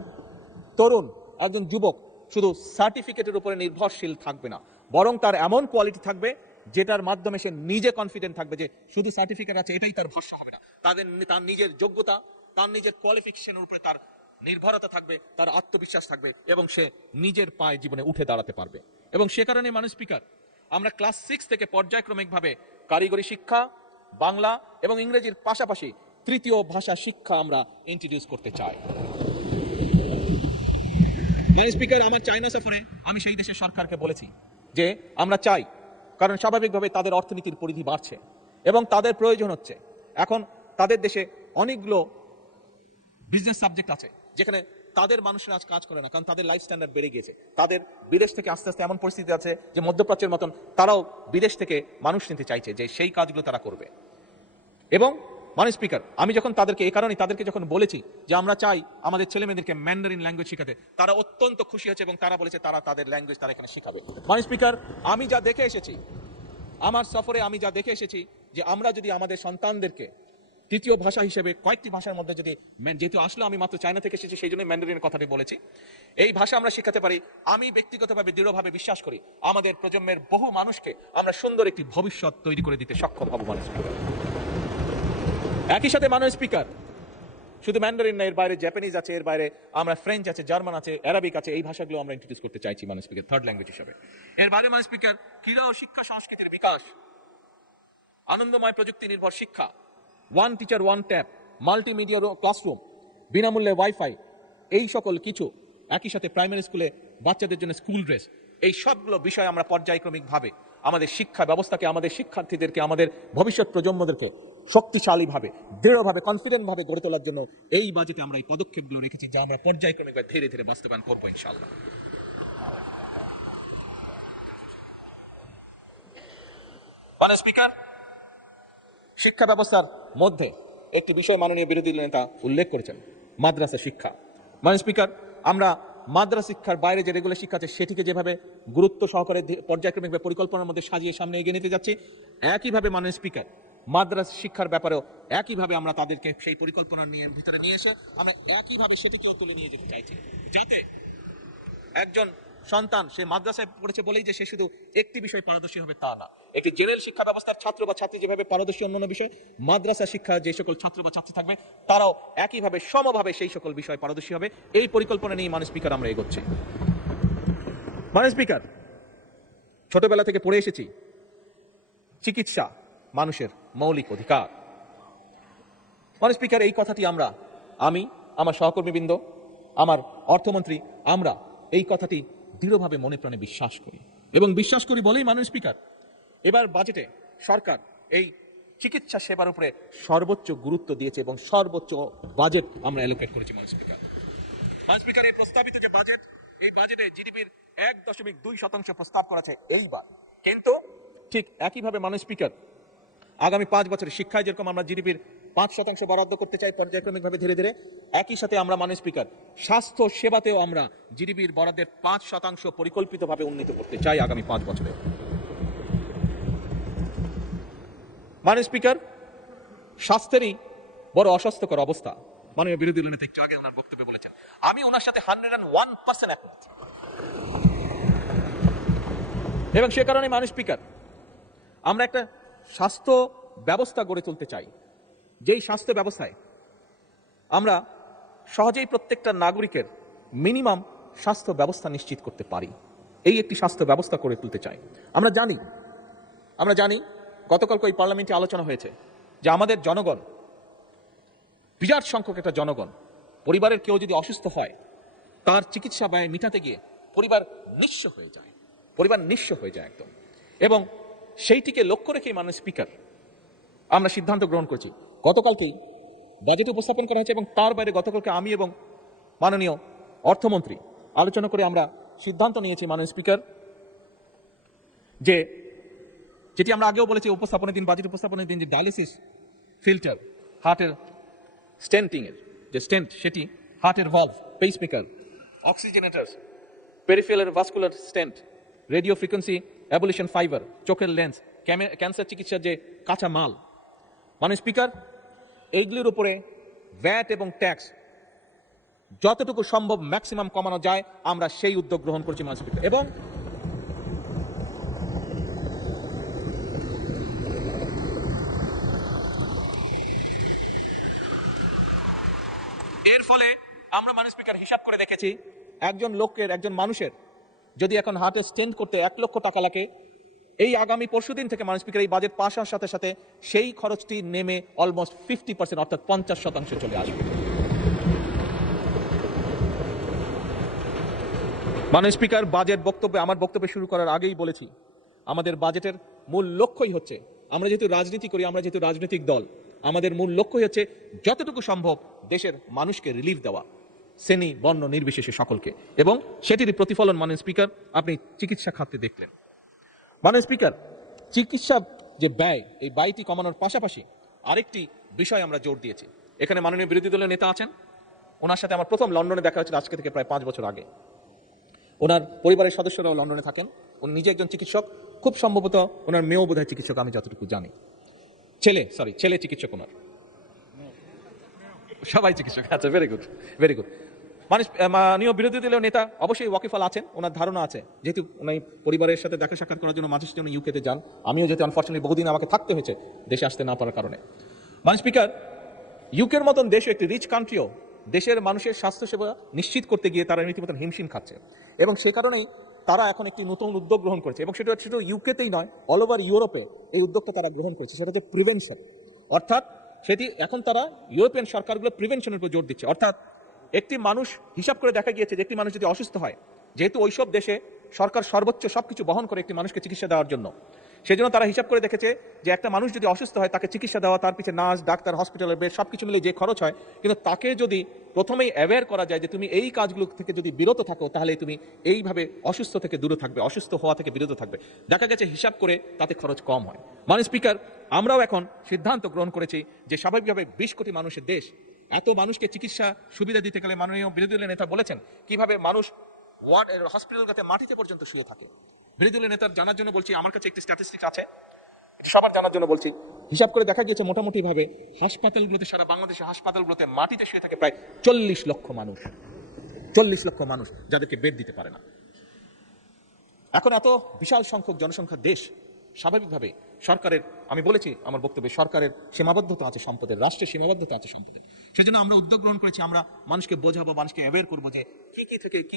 তরুণ, একজন যুবক শুধু সার্টিফিকেটের উপরে নির্ভরশীল থাকবে না, বরং তার এমন কোয়ালিটি থাকবে যেটার মাধ্যমে সে নিজে কনফিডেন্ট থাকবে যে শুধু সার্টিফিকেট আছে এটাই তার ভরসা হবে না, তার নিজের যোগ্যতা, তার নিজের কোয়ালিফিকেশনের উপরে তার নির্ভরতা থাকবে, তার আত্মবিশ্বাস থাকবে এবং সে নিজের পায়ে জীবনে উঠে দাঁড়াতে পারবে। এবং সে কারণে মাননীয় স্পিকার, আমরা ক্লাস 6 থেকে পর্যায়ক্রমিকভাবে কারিগরি শিক্ষা, বাংলা এবং ইংরেজির পাশাপাশি তৃতীয় ভাষা শিক্ষা আমরা ইন্ট্রোডিউস করতে চাই। মাননীয় স্পিকার, আমার চায়না সফরে আমি সেই দেশের সরকারকে বলেছি যে আমরা চাই, কারণ স্বাভাবিকভাবে তাদের অর্থনীতির পরিধি বাড়ছে এবং তাদের প্রয়োজন হচ্ছে, এখন তাদের দেশে অনেকগুলো বিজনেস সাবজেক্ট আছে যেখানে তাদের মানুষের আজ কাজ করে না, কারণ তাদের লাইফ স্ট্যান্ডার্ড বেড়ে গেছে। তাদের বিদেশ থেকে আস্তে আস্তে এমন পরিস্থিতি আছে যে মধ্যপ্রাচ্যের মতন তারাও বিদেশ থেকে মানুষ নিতে চাইছে, যে সেই কাজগুলো তারা করবে। এবং মাননীয় স্পিকার, আমি যখন তাদেরকে, এই কারণে তাদেরকে যখন বলেছি যে আমরা চাই আমাদের ছেলে মেয়েদেরকে ম্যান্ডারিন ল্যাঙ্গুয়েজ শেখাতে, তারা অত্যন্ত খুশি হয়েছে এবং তারা বলেছে তারা তাদের ল্যাঙ্গুয়েজ তারা এখানে শেখাবে। মাননীয় স্পিকার, আমি যা দেখে এসেছি, আমার সফরে আমি যা দেখে এসেছি, যে আমরা যদি আমাদের সন্তানদেরকে তৃতীয় ভাষা হিসেবে কয়েকটি ভাষার মধ্যে যদি, যেহেতু আসলে আমি মাত্র চায়না থেকে এসেছি সেই জন্য ম্যান্ডারিনের কথাটি বলেছি, এই ভাষা আমরা শেখাতে পারি, আমি ব্যক্তিগতভাবে দৃঢ়ভাবে বিশ্বাস করি আমাদের প্রজন্মের বহু মানুষকে আমরা সুন্দর একটি ভবিষ্যৎ তৈরি করে দিতে সক্ষম হব। মাননীয় স্পিকার, একই সাথে মাননীয় স্পিকার, শুধু ম্যান্ডারিন না, এর বাইরে জাপানিজ আছে, এর বাইরে আমরা ফ্রেঞ্চ আছে, জার্মান আছে, অ্যারাবিক আছে, এই ভাষাগুলো আমরা ইন্ট্রোডিউস করতে চাইছি মাননীয় স্পিকার, থার্ড ল্যাঙ্গুয়েজ হিসেবে। এর বাইরে মাননীয় স্পিকার, ক্রীড়া ও শিক্ষা সংস্কৃতির বিকাশ, আনন্দময় প্রযুক্তি নির্ভর শিক্ষা, one teacher one tab, multimedia classroom, বিনামূল্যে ওয়াইফাই, এই সকল কিছু, একই সাথে প্রাইমারি স্কুলে বাচ্চাদের জন্য স্কুল ড্রেস, এই সবগুলো বিষয় আমরা পর্যায়ক্রমিকভাবে আমাদের শিক্ষা ব্যবস্থাকে, আমাদের শিক্ষার্থীদেরকে, আমাদের ভবিষ্যৎ প্রজন্মদেরকে শক্তিশালীভাবে, দৃঢ়ভাবে, কনফিডেন্টভাবে গড়ে তোলার জন্য এই বাজেটে আমরা এই পদক্ষেপগুলো রেখেছি, যা আমরা পর্যায়ক্রমিকভাবে ধীরে ধীরে বাস্তবায়ন করবো ইনশাআল্লাহ। মাননীয় স্পিকার, শিক্ষা ব্যবস্থার মধ্যে একটি বিষয় মাননীয় বিরোধী নেতা উল্লেখ করেছেন, মাদ্রাসা শিক্ষা। মাননীয় স্পিকার, আমরা মাদ্রাসা শিক্ষার বাইরে যে রেগুলার শিক্ষা আছে সেটিকে যেভাবে গুরুত্ব সহকারে পর্যায়ক্রমিক পরিকল্পনার মধ্যে সাজিয়ে সামনে এগিয়ে নিতে যাচ্ছি, একইভাবে মাননীয় স্পিকার মাদ্রাসা শিক্ষার ব্যাপারেও একইভাবে আমরা তাদেরকে সেই পরিকল্পনা নিয়ে ভিতরে নিয়ে এসে আমরা একইভাবে সেটিকেও তুলে নিয়ে যেতে চাইছি, যাতে একজন সন্তান সে মাদ্রাসায় পড়েছে বলেই যে সে শুধু একটি বিষয় পারদর্শী হবে তা না। একটি জেনারেল শিক্ষা ব্যবস্থার ছাত্র বা ছাত্রী যেভাবে পারদর্শী অন্যান্য বিষয়, মাদ্রাসা শিক্ষা যে সকল ছাত্র বা ছাত্রী থাকবে তারাও একইভাবে সমভাবে সেই সকল বিষয় পারদর্শী হবে। এই পরিকল্পনা নিয়ে মাননীয় স্পিকার আমরা এগোচ্ছি। মাননীয় স্পিকার, ছোটবেলা থেকে পড়ে এসেছি চিকিৎসা মানুষের মৌলিক অধিকার। মাননীয় স্পিকার, এই কথাটি আমি আমার সহকর্মীবৃন্দ, আমার অর্থমন্ত্রী, আমরা এই কথাটি দৃঢ়ভাবে মনে প্রাণে বিশ্বাস করি এবং বিশ্বাস করি বলেই মাননীয় স্পিকার এবার বাজেটে সরকার এই চিকিৎসা সেবার উপরে সর্বোচ্চ গুরুত্ব দিয়েছে এবং সর্বোচ্চ বাজেট আমরা অ্যালোকেট করেছি। মাননীয় স্পিকার, এই প্রস্তাবিত যে বাজেট, এই বাজেটে জিডিপির 1.2% প্রস্তাব করা আছে এইবার, কিন্তু ঠিক একইভাবে মাননীয় স্পিকার আগামী 5 বছরে শিক্ষায় যেরকম আমরা জিডিপির 5% বরাদ্দ করতে চাই পর্যায়ক্রমিকভাবে ধীরে ধীরে, একই সাথে আমরা মাননীয় স্পিকার স্বাস্থ্য সেবাতেও আমরা জিডিপির বরাদ্দের 5% পরিকল্পিতভাবে উন্নীত করতে চাই আগামী 5 বছরে। মাননীয় স্পিকার, স্বাস্থ্যেরই বড় অস্বাস্থ্যকর অবস্থা। মাননীয় বিরোধী দলের নেতা একটু আগে ওনার বক্তব্যে বলেছেন, আমি ওনার সাথে 101% একমত। এবং সে কারণে মাননীয় স্পিকার আমরা একটা স্বাস্থ্য ব্যবস্থা গড়ে তুলতে চাই, যেই স্বাস্থ্য ব্যবস্থায় আমরা সহজেই প্রত্যেকটা নাগরিকের মিনিমাম স্বাস্থ্য ব্যবস্থা নিশ্চিত করতে পারি। এই একটি স্বাস্থ্য ব্যবস্থা গড়ে তুলতে চাই। আমরা জানি গতকালকে এই পার্লামেন্টে আলোচনা হয়েছে যে আমাদের জনগণ, বিরাট সংখ্যক একটা জনগণ, পরিবারের কেউ যদি অসুস্থ হয় তার চিকিৎসা ব্যয় মিটাতে গিয়ে পরিবার নিঃস্ব হয়ে যায় একদম। এবং সেইটিকে লক্ষ্য রেখেই মাননীয় স্পিকার আমরা সিদ্ধান্ত গ্রহণ করেছি। গতকালকেই বাজেট উপস্থাপন করা হয়েছে এবং তার বাইরে গতকালকে আমি এবং মাননীয় অর্থমন্ত্রী আলোচনা করে আমরা সিদ্ধান্ত নিয়েছি মাননীয় স্পিকার, যে যেটি আমরা আগেও বলেছি উপস্থাপনের দিন, বাজেট উপস্থাপনের দিন, যে ডায়ালিসিস ফিল্টার, হার্টের স্টেন্টিং এর যে স্টেন্ট, সেটি হার্টের valve, pacemaker, oxygenator, peripheral vascular stent, radio frequency ablation fiber, চোখের লেন্স, ক্যান্সার চিকিৎসার যে কাঁচা মাল, মাননীয় স্পিকার এইগুলির উপরে ভ্যাট এবং ট্যাক্স যতটুকু সম্ভব ম্যাক্সিমাম কমানো যায় আমরা সেই উদ্যোগ গ্রহণ করছি মাননীয় স্পিকার। এবং এর ফলে আমরা মাননীয় স্পিকার হিসাব করে দেখেছি একজন মানুষের যদি এখন হার্টে স্টেন্ট করতে 1 লক্ষ টাকা লাগে, এই আগামী পরশুদিন থেকে মাননীয় স্পিকার এই বাজেট পাস হওয়ার সাথে সাথে সেই খরচটি নেমে অলমোস্ট 50%, অর্থাৎ 50% চলে আসবে। মাননীয় স্পিকার, আমার বক্তব্য শুরু করার আগেই বলেছি আমাদের বাজেটের মূল লক্ষ্যই হচ্ছে, আমরা যেহেতু রাজনীতি করি, আমরা যেহেতু রাজনৈতিক দল, আমাদের মূল লক্ষ্যই হচ্ছে যতটুকু সম্ভব দেশের মানুষকে রিলিফ দেওয়া, শ্রেণী বর্ণ নির্বিশেষে সকলকে, এবং সেটির প্রতিফলন মাননীয় স্পিকার আপনি চিকিৎসা খাতে দেখলেন। মাননীয় স্পিকার, চিকিৎসা যে ব্যয়, এই ব্যয়টি কমানোর পাশাপাশি আরেকটি বিষয় আমরা জোর দিয়েছি। এখানে মাননীয় বিরোধী দলের নেতা আছেন, ওনার সাথে আমার প্রথম লন্ডনে দেখা হয়েছিল আজকে থেকে প্রায় 5 বছর আগে। ওনার পরিবারের সদস্যরাও লন্ডনে থাকেন, উনি নিজে একজন চিকিৎসক, খুব সম্ভবত ওনার মেয়েও বোধহয় চিকিৎসক, আমি যতটুকু জানি। ছেলে চিকিৎসক, ওনার সবাই চিকিৎসক। আচ্ছা, ভেরি গুড। মাননীয় বিরোধী দলীয় নেতা অবশ্যই ওয়াকিফাল আছেন, ওনার ধারণা আছে, যেহেতু উনি পরিবারের সাথে দেখা সাক্ষাৎ করার জন্য মাঝে জন্য ইউকেতে যান, আমিও যেহেতু আনফর্চুনেটলি বহুদিন আমাকে থাকতে হয়েছে দেশে আসতে না পারার কারণে। মাননীয় স্পিকার, ইউকের মতন দেশও একটি রিচ কান্ট্রিও দেশের মানুষের স্বাস্থ্যসেবা নিশ্চিত করতে গিয়ে তারা রীতিমতন হিমশিম খাচ্ছে, এবং সে কারণেই তারা এখন একটি নতুন উদ্যোগ গ্রহণ করেছে, এবং সেটা শুধু ইউকেতেই নয়, অল ওভার ইউরোপে এই উদ্যোগটা তারা গ্রহণ করেছে। সেটা হচ্ছে প্রিভেনশন, অর্থাৎ সেটি এখন তারা ইউরোপিয়ান সরকারগুলো প্রিভেনশনের উপর জোর দিচ্ছে। অর্থাৎ একটি মানুষ, হিসাব করে দেখা গিয়েছে যে একটি মানুষ যদি অসুস্থ হয়, যেহেতু ওইসব দেশে সরকার সর্বোচ্চ সবকিছু বহন করে একটি মানুষকে চিকিৎসা দেওয়ার জন্য, সেজন্য তারা হিসাব করে দেখেছে যে একটা মানুষ যদি অসুস্থ হয় তাকে চিকিৎসা দেওয়া, তার পিছিয়ে নার্স, ডাক্তার, হসপিটালের বেড সবকিছু মিলে যে খরচ হয়, কিন্তু তাকে যদি প্রথমেই অ্যাওয়্যার করা যায় যে তুমি এই কাজগুলো থেকে যদি বিরত থাকো তাহলে তুমি এইভাবে অসুস্থ থেকে দূরে থাকবে, অসুস্থ হওয়া থেকে বিরত থাকবে, দেখা গেছে হিসাব করে তাতে খরচ কম হয়। মাননীয় স্পিকার, আমরাও এখন সিদ্ধান্ত গ্রহণ করেছি যে স্বাভাবিকভাবে 20 কোটি মানুষের দেশ, এত মানুষকে চিকিৎসা সুবিধা দিতে গেলে মাননীয় বিরোধী দলের নেতা বলেছেন কিভাবে মানুষ ওয়ার্ড হসপিটালগুলোতে মাটিতে পর্যন্ত শুয়ে থাকে। বিরোধী দলের নেতার জানার জন্য বলছি, আমার কাছে একটি স্ট্যাটিস্টিক্স আছে, সবার জানার জন্য বলছি। হিসাব করে দেখা গেছে মোটামুটি ভাবে হাসপাতালগুলোতে, সারা বাংলাদেশের হাসপাতালগুলোতে মাটিতে শুয়ে থাকে প্রায় 40 লক্ষ মানুষ, 40 লক্ষ মানুষ যাদেরকে বেড দিতে পারে না। এখন এত বিশাল সংখ্যক জনসংখ্যার দেশ, স্বাভাবিকভাবে সরকারের, আমি বলেছি আমার বক্তব্যে, সরকারের সীমাবদ্ধতা আছে সম্পদের, রাষ্ট্রের সীমাবদ্ধতা আছে সম্পদের। সেজন্য আমরা উদ্যোগ গ্রহণ করেছি, আমরা মানুষকে বোঝাবো, মানুষকে অ্যাওয়্যার করবো যে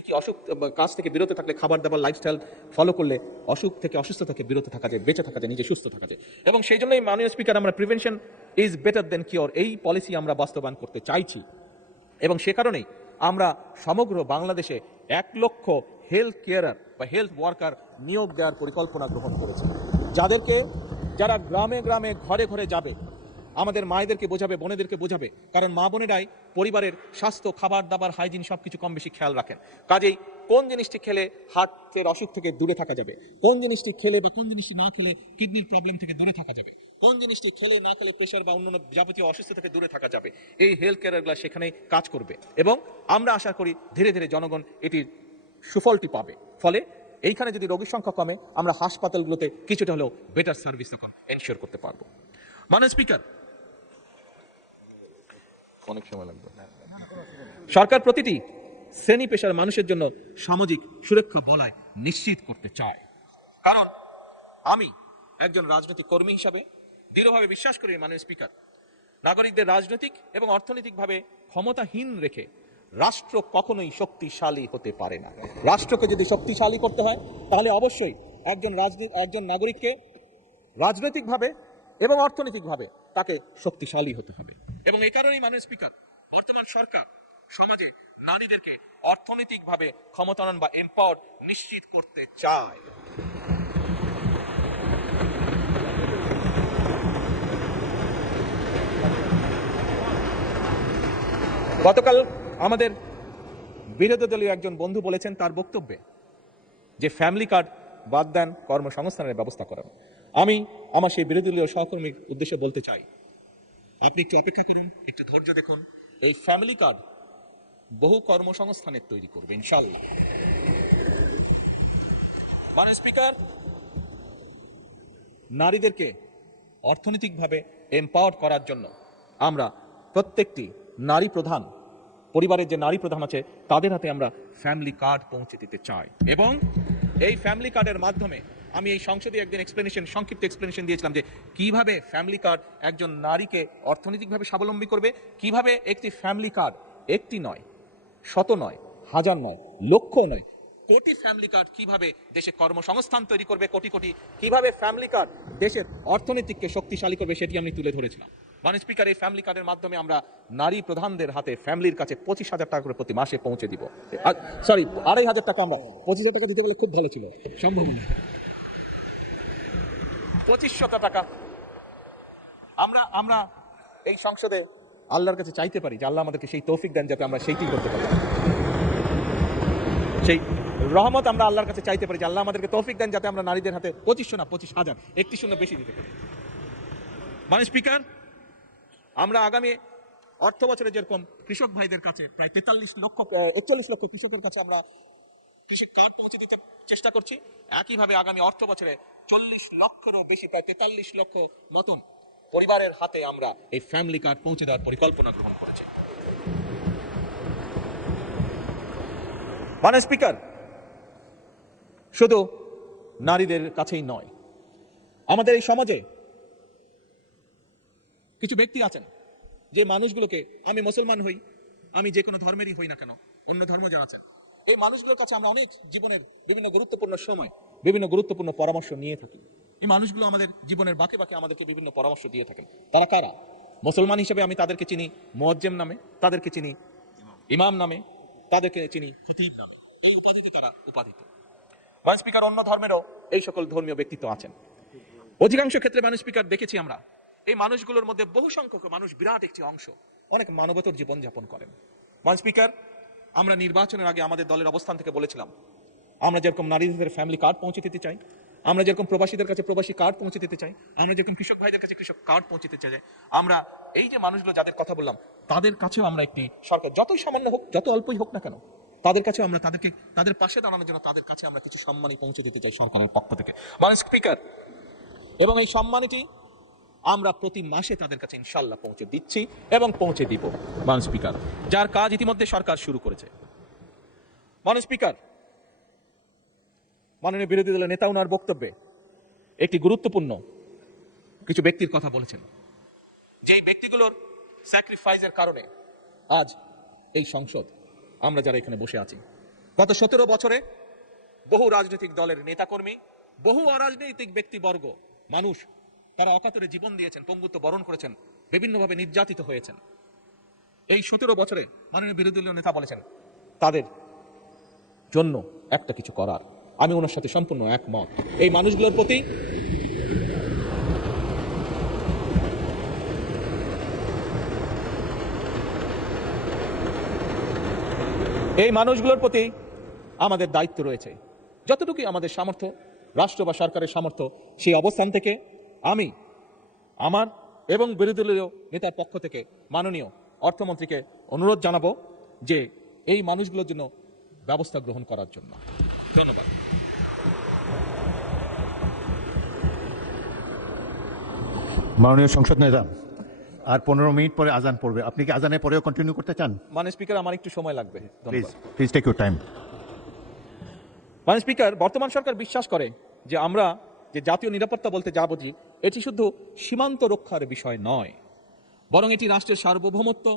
কি অসুখ, কাজ থেকে বিরত থাকলে, খাবার দাবার লাইফস্টাইল ফলো করলে অসুখ থেকে, অসুস্থ থেকে বিরত থাকা যায়, বেঁচে থাকা যায়, নিজে সুস্থ থাকা যায়। এবং সেই জন্যই মাননীয় স্পিকার, আমরা prevention is better then cure এই পলিসি আমরা বাস্তবায়ন করতে চাইছি। এবং সে কারণেই আমরা সমগ্র বাংলাদেশে 1 লক্ষ হেলথ কেয়ারার বা হেলথ ওয়ার্কার নিয়োগ দেওয়ার পরিকল্পনা গ্রহণ করেছে, যারা গ্রামে গ্রামে ঘরে ঘরে যাবে, আমাদের মায়েদেরকে বোঝাবে, বোনেদেরকে বোঝাবে। কারণ মা বোনেরাই পরিবারের স্বাস্থ্য, খাবার দাবার, হাইজিন সবকিছু কম বেশি খেয়াল রাখেন। কাজেই কোন জিনিসটি খেলে হার্টের অসুখ থেকে দূরে থাকা যাবে, কোন জিনিসটি খেলে বা কোন জিনিসটি না খেলে কিডনির প্রবলেম থেকে দূরে থাকা যাবে, কোন জিনিসটি খেলে না খেলে প্রেশার বা অন্যান্য যাবতীয় অসুস্থ থেকে দূরে থাকা যাবে, এই হেলথ কেয়ারগুলো সেখানে কাজ করবে। এবং আমরা আশা করি ধীরে ধীরে জনগণ এটির সুফলটি পাবে। ফলে এইখানে যদি রোগীর সংখ্যা কমে, আমরা হাসপাতালগুলোতে কিছুটা হলেও বেটার সার্ভিস তখন এনশিওর করতে পারবো। মাননীয় স্পিকার, অনেক সময় লাগবে। সরকার প্রতিটি শ্রেণী পেশার মানুষের জন্য সামাজিক সুরক্ষা বলয় নিশ্চিত করতে চায়। কারণ আমি একজন রাজনৈতিক কর্মী হিসাবে দৃঢ়ভাবে বিশ্বাস করি, মাননীয় স্পিকার, নাগরিকদের রাজনৈতিক এবং অর্থনৈতিকভাবে ক্ষমতাহীন রেখে রাষ্ট্র কখনোই শক্তিশালী হতে পারে না। রাষ্ট্রকে যদি শক্তিশালী করতে হয়, তাহলে অবশ্যই একজন নাগরিককে রাজনৈতিকভাবে এবং অর্থনৈতিকভাবে তাকে শক্তিশালী হতে হবে। এবং এই কারণেই মাননীয় স্পিকার, বর্তমান সরকার সমাজে নারীদেরকে অর্থনৈতিকভাবে ক্ষমতায়ন বা এম্পাওয়ার নিশ্চিত করতে চায়। গতকাল আমাদের বিরোধী দলীয় একজন বন্ধু বলেছেন তার বক্তব্যে যে ফ্যামিলি কার্ড বাদ দেন, কর্মসংস্থানের ব্যবস্থা করেন। আমি আমার সেই বিরোধী দলীয় সহকর্মীর উদ্দেশ্যে বলতে চাই, আপনি একটু অপেক্ষা করুন, একটু ধৈর্য দেখুন। এই ফ্যামিলি কার্ড বহু কর্মসংস্থানের তৈরি করবে ইনশাআল্লাহ। মাননীয় স্পিকার, নারীদেরকে অর্থনৈতিকভাবে এম্পাওয়ার করার জন্য আমরা প্রত্যেকটি নারী প্রধান পরিবারের যে নারী প্রধান আছে তাদের হাতে আমরা ফ্যামিলি কার্ড পৌঁছে দিতে চাই। এবং এই ফ্যামিলি কার্ডের মাধ্যমে আমি এই সংসদে একদিন সংক্ষিপ্ত এক্সপ্লেনেশন দিয়েছিলাম যে কিভাবে ফ্যামিলি কার্ড একজন নারীকে অর্থনৈতিকভাবে স্বাবলম্বী করবে, কিভাবে একটি ফ্যামিলি কার্ড একটি নয়, শত নয়, হাজার নয়, লক্ষ নয়, কোটি ফ্যামিলি কার্ড কিভাবে দেশে কর্মসংস্থান তৈরি করবে, কোটি কোটি কিভাবে ফ্যামিলি কার্ড দেশের অর্থনীতিকে শক্তিশালী করবে, সেটি আমি তুলে ধরেছিলাম। মাননীয় স্পিকার, এই ফ্যামিলি কার্ডের মাধ্যমে আমরা নারী প্রধানদের হাতে, ফ্যামিলির কাছে 25,000 টাকা করে প্রতি মাসে পৌঁছে দিব। 2,500 টাকা, আমরা 25,000 টাকা দিতে বলে খুব ভালো ছিল, সম্ভব না, 2,500 টাকা আমরা এই সংসদে আল্লাহর কাছে চাইতে পারি যে আল্লাহ আমাদেরকে সেই তৌফিক দেন যাতে আমরা সেইটি করতে পারি। সেই রহমত আমরা আল্লাহর কাছে চাইতে পারি যে আল্লাহ আমাদেরকে তৌফিক দেন যাতে আমরা নারীদের হাতে 2500 না 25,000, 31 বেশি দিতে পারি। মাননীয় স্পিকার, আমরা আগামী অর্থ বছরে যেরকম কৃষক ভাইদের কাছে প্রায় 41 লক্ষ কৃষকের কাছে আমরা কৃষি কার্ড পৌঁছে দিতে চেষ্টা করছি, একইভাবে আগামী অর্থ বছরে 40 লক্ষেরও বেশি, প্রায় 43 লক্ষ মতন পরিবারের হাতে আমরা এই ফ্যামিলি কার্ড পৌঁছে দেওয়ার পরিকল্পনা গ্রহণ করেছি। মাননীয় স্পিকার, শুধু নারীদের কাছেই নয়, আমাদের এই সমাজে কিছু ব্যক্তি আছেন যে মানুষগুলোকে, আমি মুসলমান হই, আমি যে কোনো ধর্মেরই হই না কেন, অন্য ধর্ম জানাচ্ছেন, এই মানুষগুলোর কাছে আমরা অনেক জীবনের বিভিন্ন গুরুত্বপূর্ণ সময় বিভিন্ন গুরুত্বপূর্ণ পরামর্শ নিয়ে থাকি। এই মানুষগুলো আমাদের জীবনের বাঁকে বাঁকে আমাদেরকে বিভিন্ন পরামর্শ দিয়ে থাকেন। তারা কারা? মুসলমান হিসেবে আমি তাদেরকে চিনি মুয়াজ্জিম নামে, তাদেরকে চিনি ইমাম নামে, তাদেরকে চিনি খতিব নামে, এই উপাধিতে তারা উপাধিত। মাননীয় স্পিকার, অন্য ধর্মেরও এই সকল ধর্মীয় ব্যক্তিত্ব আছেন। অধিকাংশ ক্ষেত্রে মাননীয় স্পিকার দেখেছি আমরা এই মানুষগুলোর মধ্যে বহু সংখ্যক মানুষ, বিরাট একটি অংশ অনেক মানবতর জীবন যাপন করেন। মাননীয় স্পিকার, আমরা নির্বাচনের আগে আমাদের দলের অবস্থান থেকে বলেছিলাম আমরা যেরকম নারীদের ফ্যামিলি কার্ড পৌঁছে দিতে চাই, আমরা যেরকম প্রবাসীদের কাছে প্রবাসী কার্ড পৌঁছে দিতে চাই, আমরা যেরকম কৃষক ভাইদের কাছে কৃষক কার্ড পৌঁছে দিতে চাই, আমরা এই যে মানুষগুলো যাদের কথা বললাম তাদের কাছেও আমরা একটি সরকার যতই সামান্য হোক, যত অল্পই হোক না কেন, তাদের কাছেও আমরা তাদের পাশে দাঁড়ানোর জন্য তাদের কাছে আমরা কিছু সম্মানই পৌঁছে দিতে চাই সরকারের পক্ষ থেকে, মাননীয় স্পিকার। এবং এই সম্মানটি আমরা প্রতি মাসে তাদের কাছে ইনশাল্লাহ পৌঁছে দিচ্ছি এবং পৌঁছে দিব, মাননীয় স্পিকার, যার কাজ ইতিমধ্যে সরকার শুরু করেছে। মাননীয় স্পিকার, মাননীয় বিরোধী দলের নেতা ওনার বক্তব্যে একটি গুরুত্বপূর্ণ কিছু ব্যক্তির কথা বলেছেন, যেই ব্যক্তিগুলোর স্যাক্রিফাইসের কারণে আজ এই সংসদ আমরা যারা এখানে বসে আছি, গত 17 বছরে বহু রাজনৈতিক দলের নেতাকর্মী, বহু অরাজনৈতিক ব্যক্তিবর্গ, মানুষ তারা অকাতরে জীবন দিয়েছেন, পঙ্গুত্ব বরণ করেছেন, বিভিন্নভাবে নির্যাতিত হয়েছেন। এই 17 বছরে মাননীয় বিরোধী দলীয় নেতা বলেছেন তাদের জন্য একটা কিছু করার। আমি ওনার সাথে সম্পূর্ণ একমত। এই মানুষগুলোর প্রতি আমাদের দায়িত্ব রয়েছে, যতটুকু আমাদের সামর্থ্য, রাষ্ট্র বা সরকারের সামর্থ্য, সেই অবস্থান থেকে আমি আমার এবং বিরোধী দলীয় নেতার পক্ষ থেকে মাননীয় অর্থমন্ত্রীকে অনুরোধ জানাবো যে এই মানুষগুলোর জন্য ব্যবস্থা গ্রহণ করার জন্য। ধন্যবাদ। মাননীয় সংসদ নেতা, আর 15 মিনিট পরে আজান পড়বে। আপনি কি আজানের পরেও কন্টিনিউ করতে চান? মাননীয় স্পিকার, আমার একটু সময় লাগবে। Please take your time. মাননীয় স্পিকার, বর্তমান সরকার বিশ্বাস করে যে আমরা যে জাতীয় নিরাপত্তা বলতে যা বুঝি, এটি শুধু সীমান্ত রক্ষার বিষয় নয়, বরং এটি রাষ্ট্রের সার্বভৌমত্ব,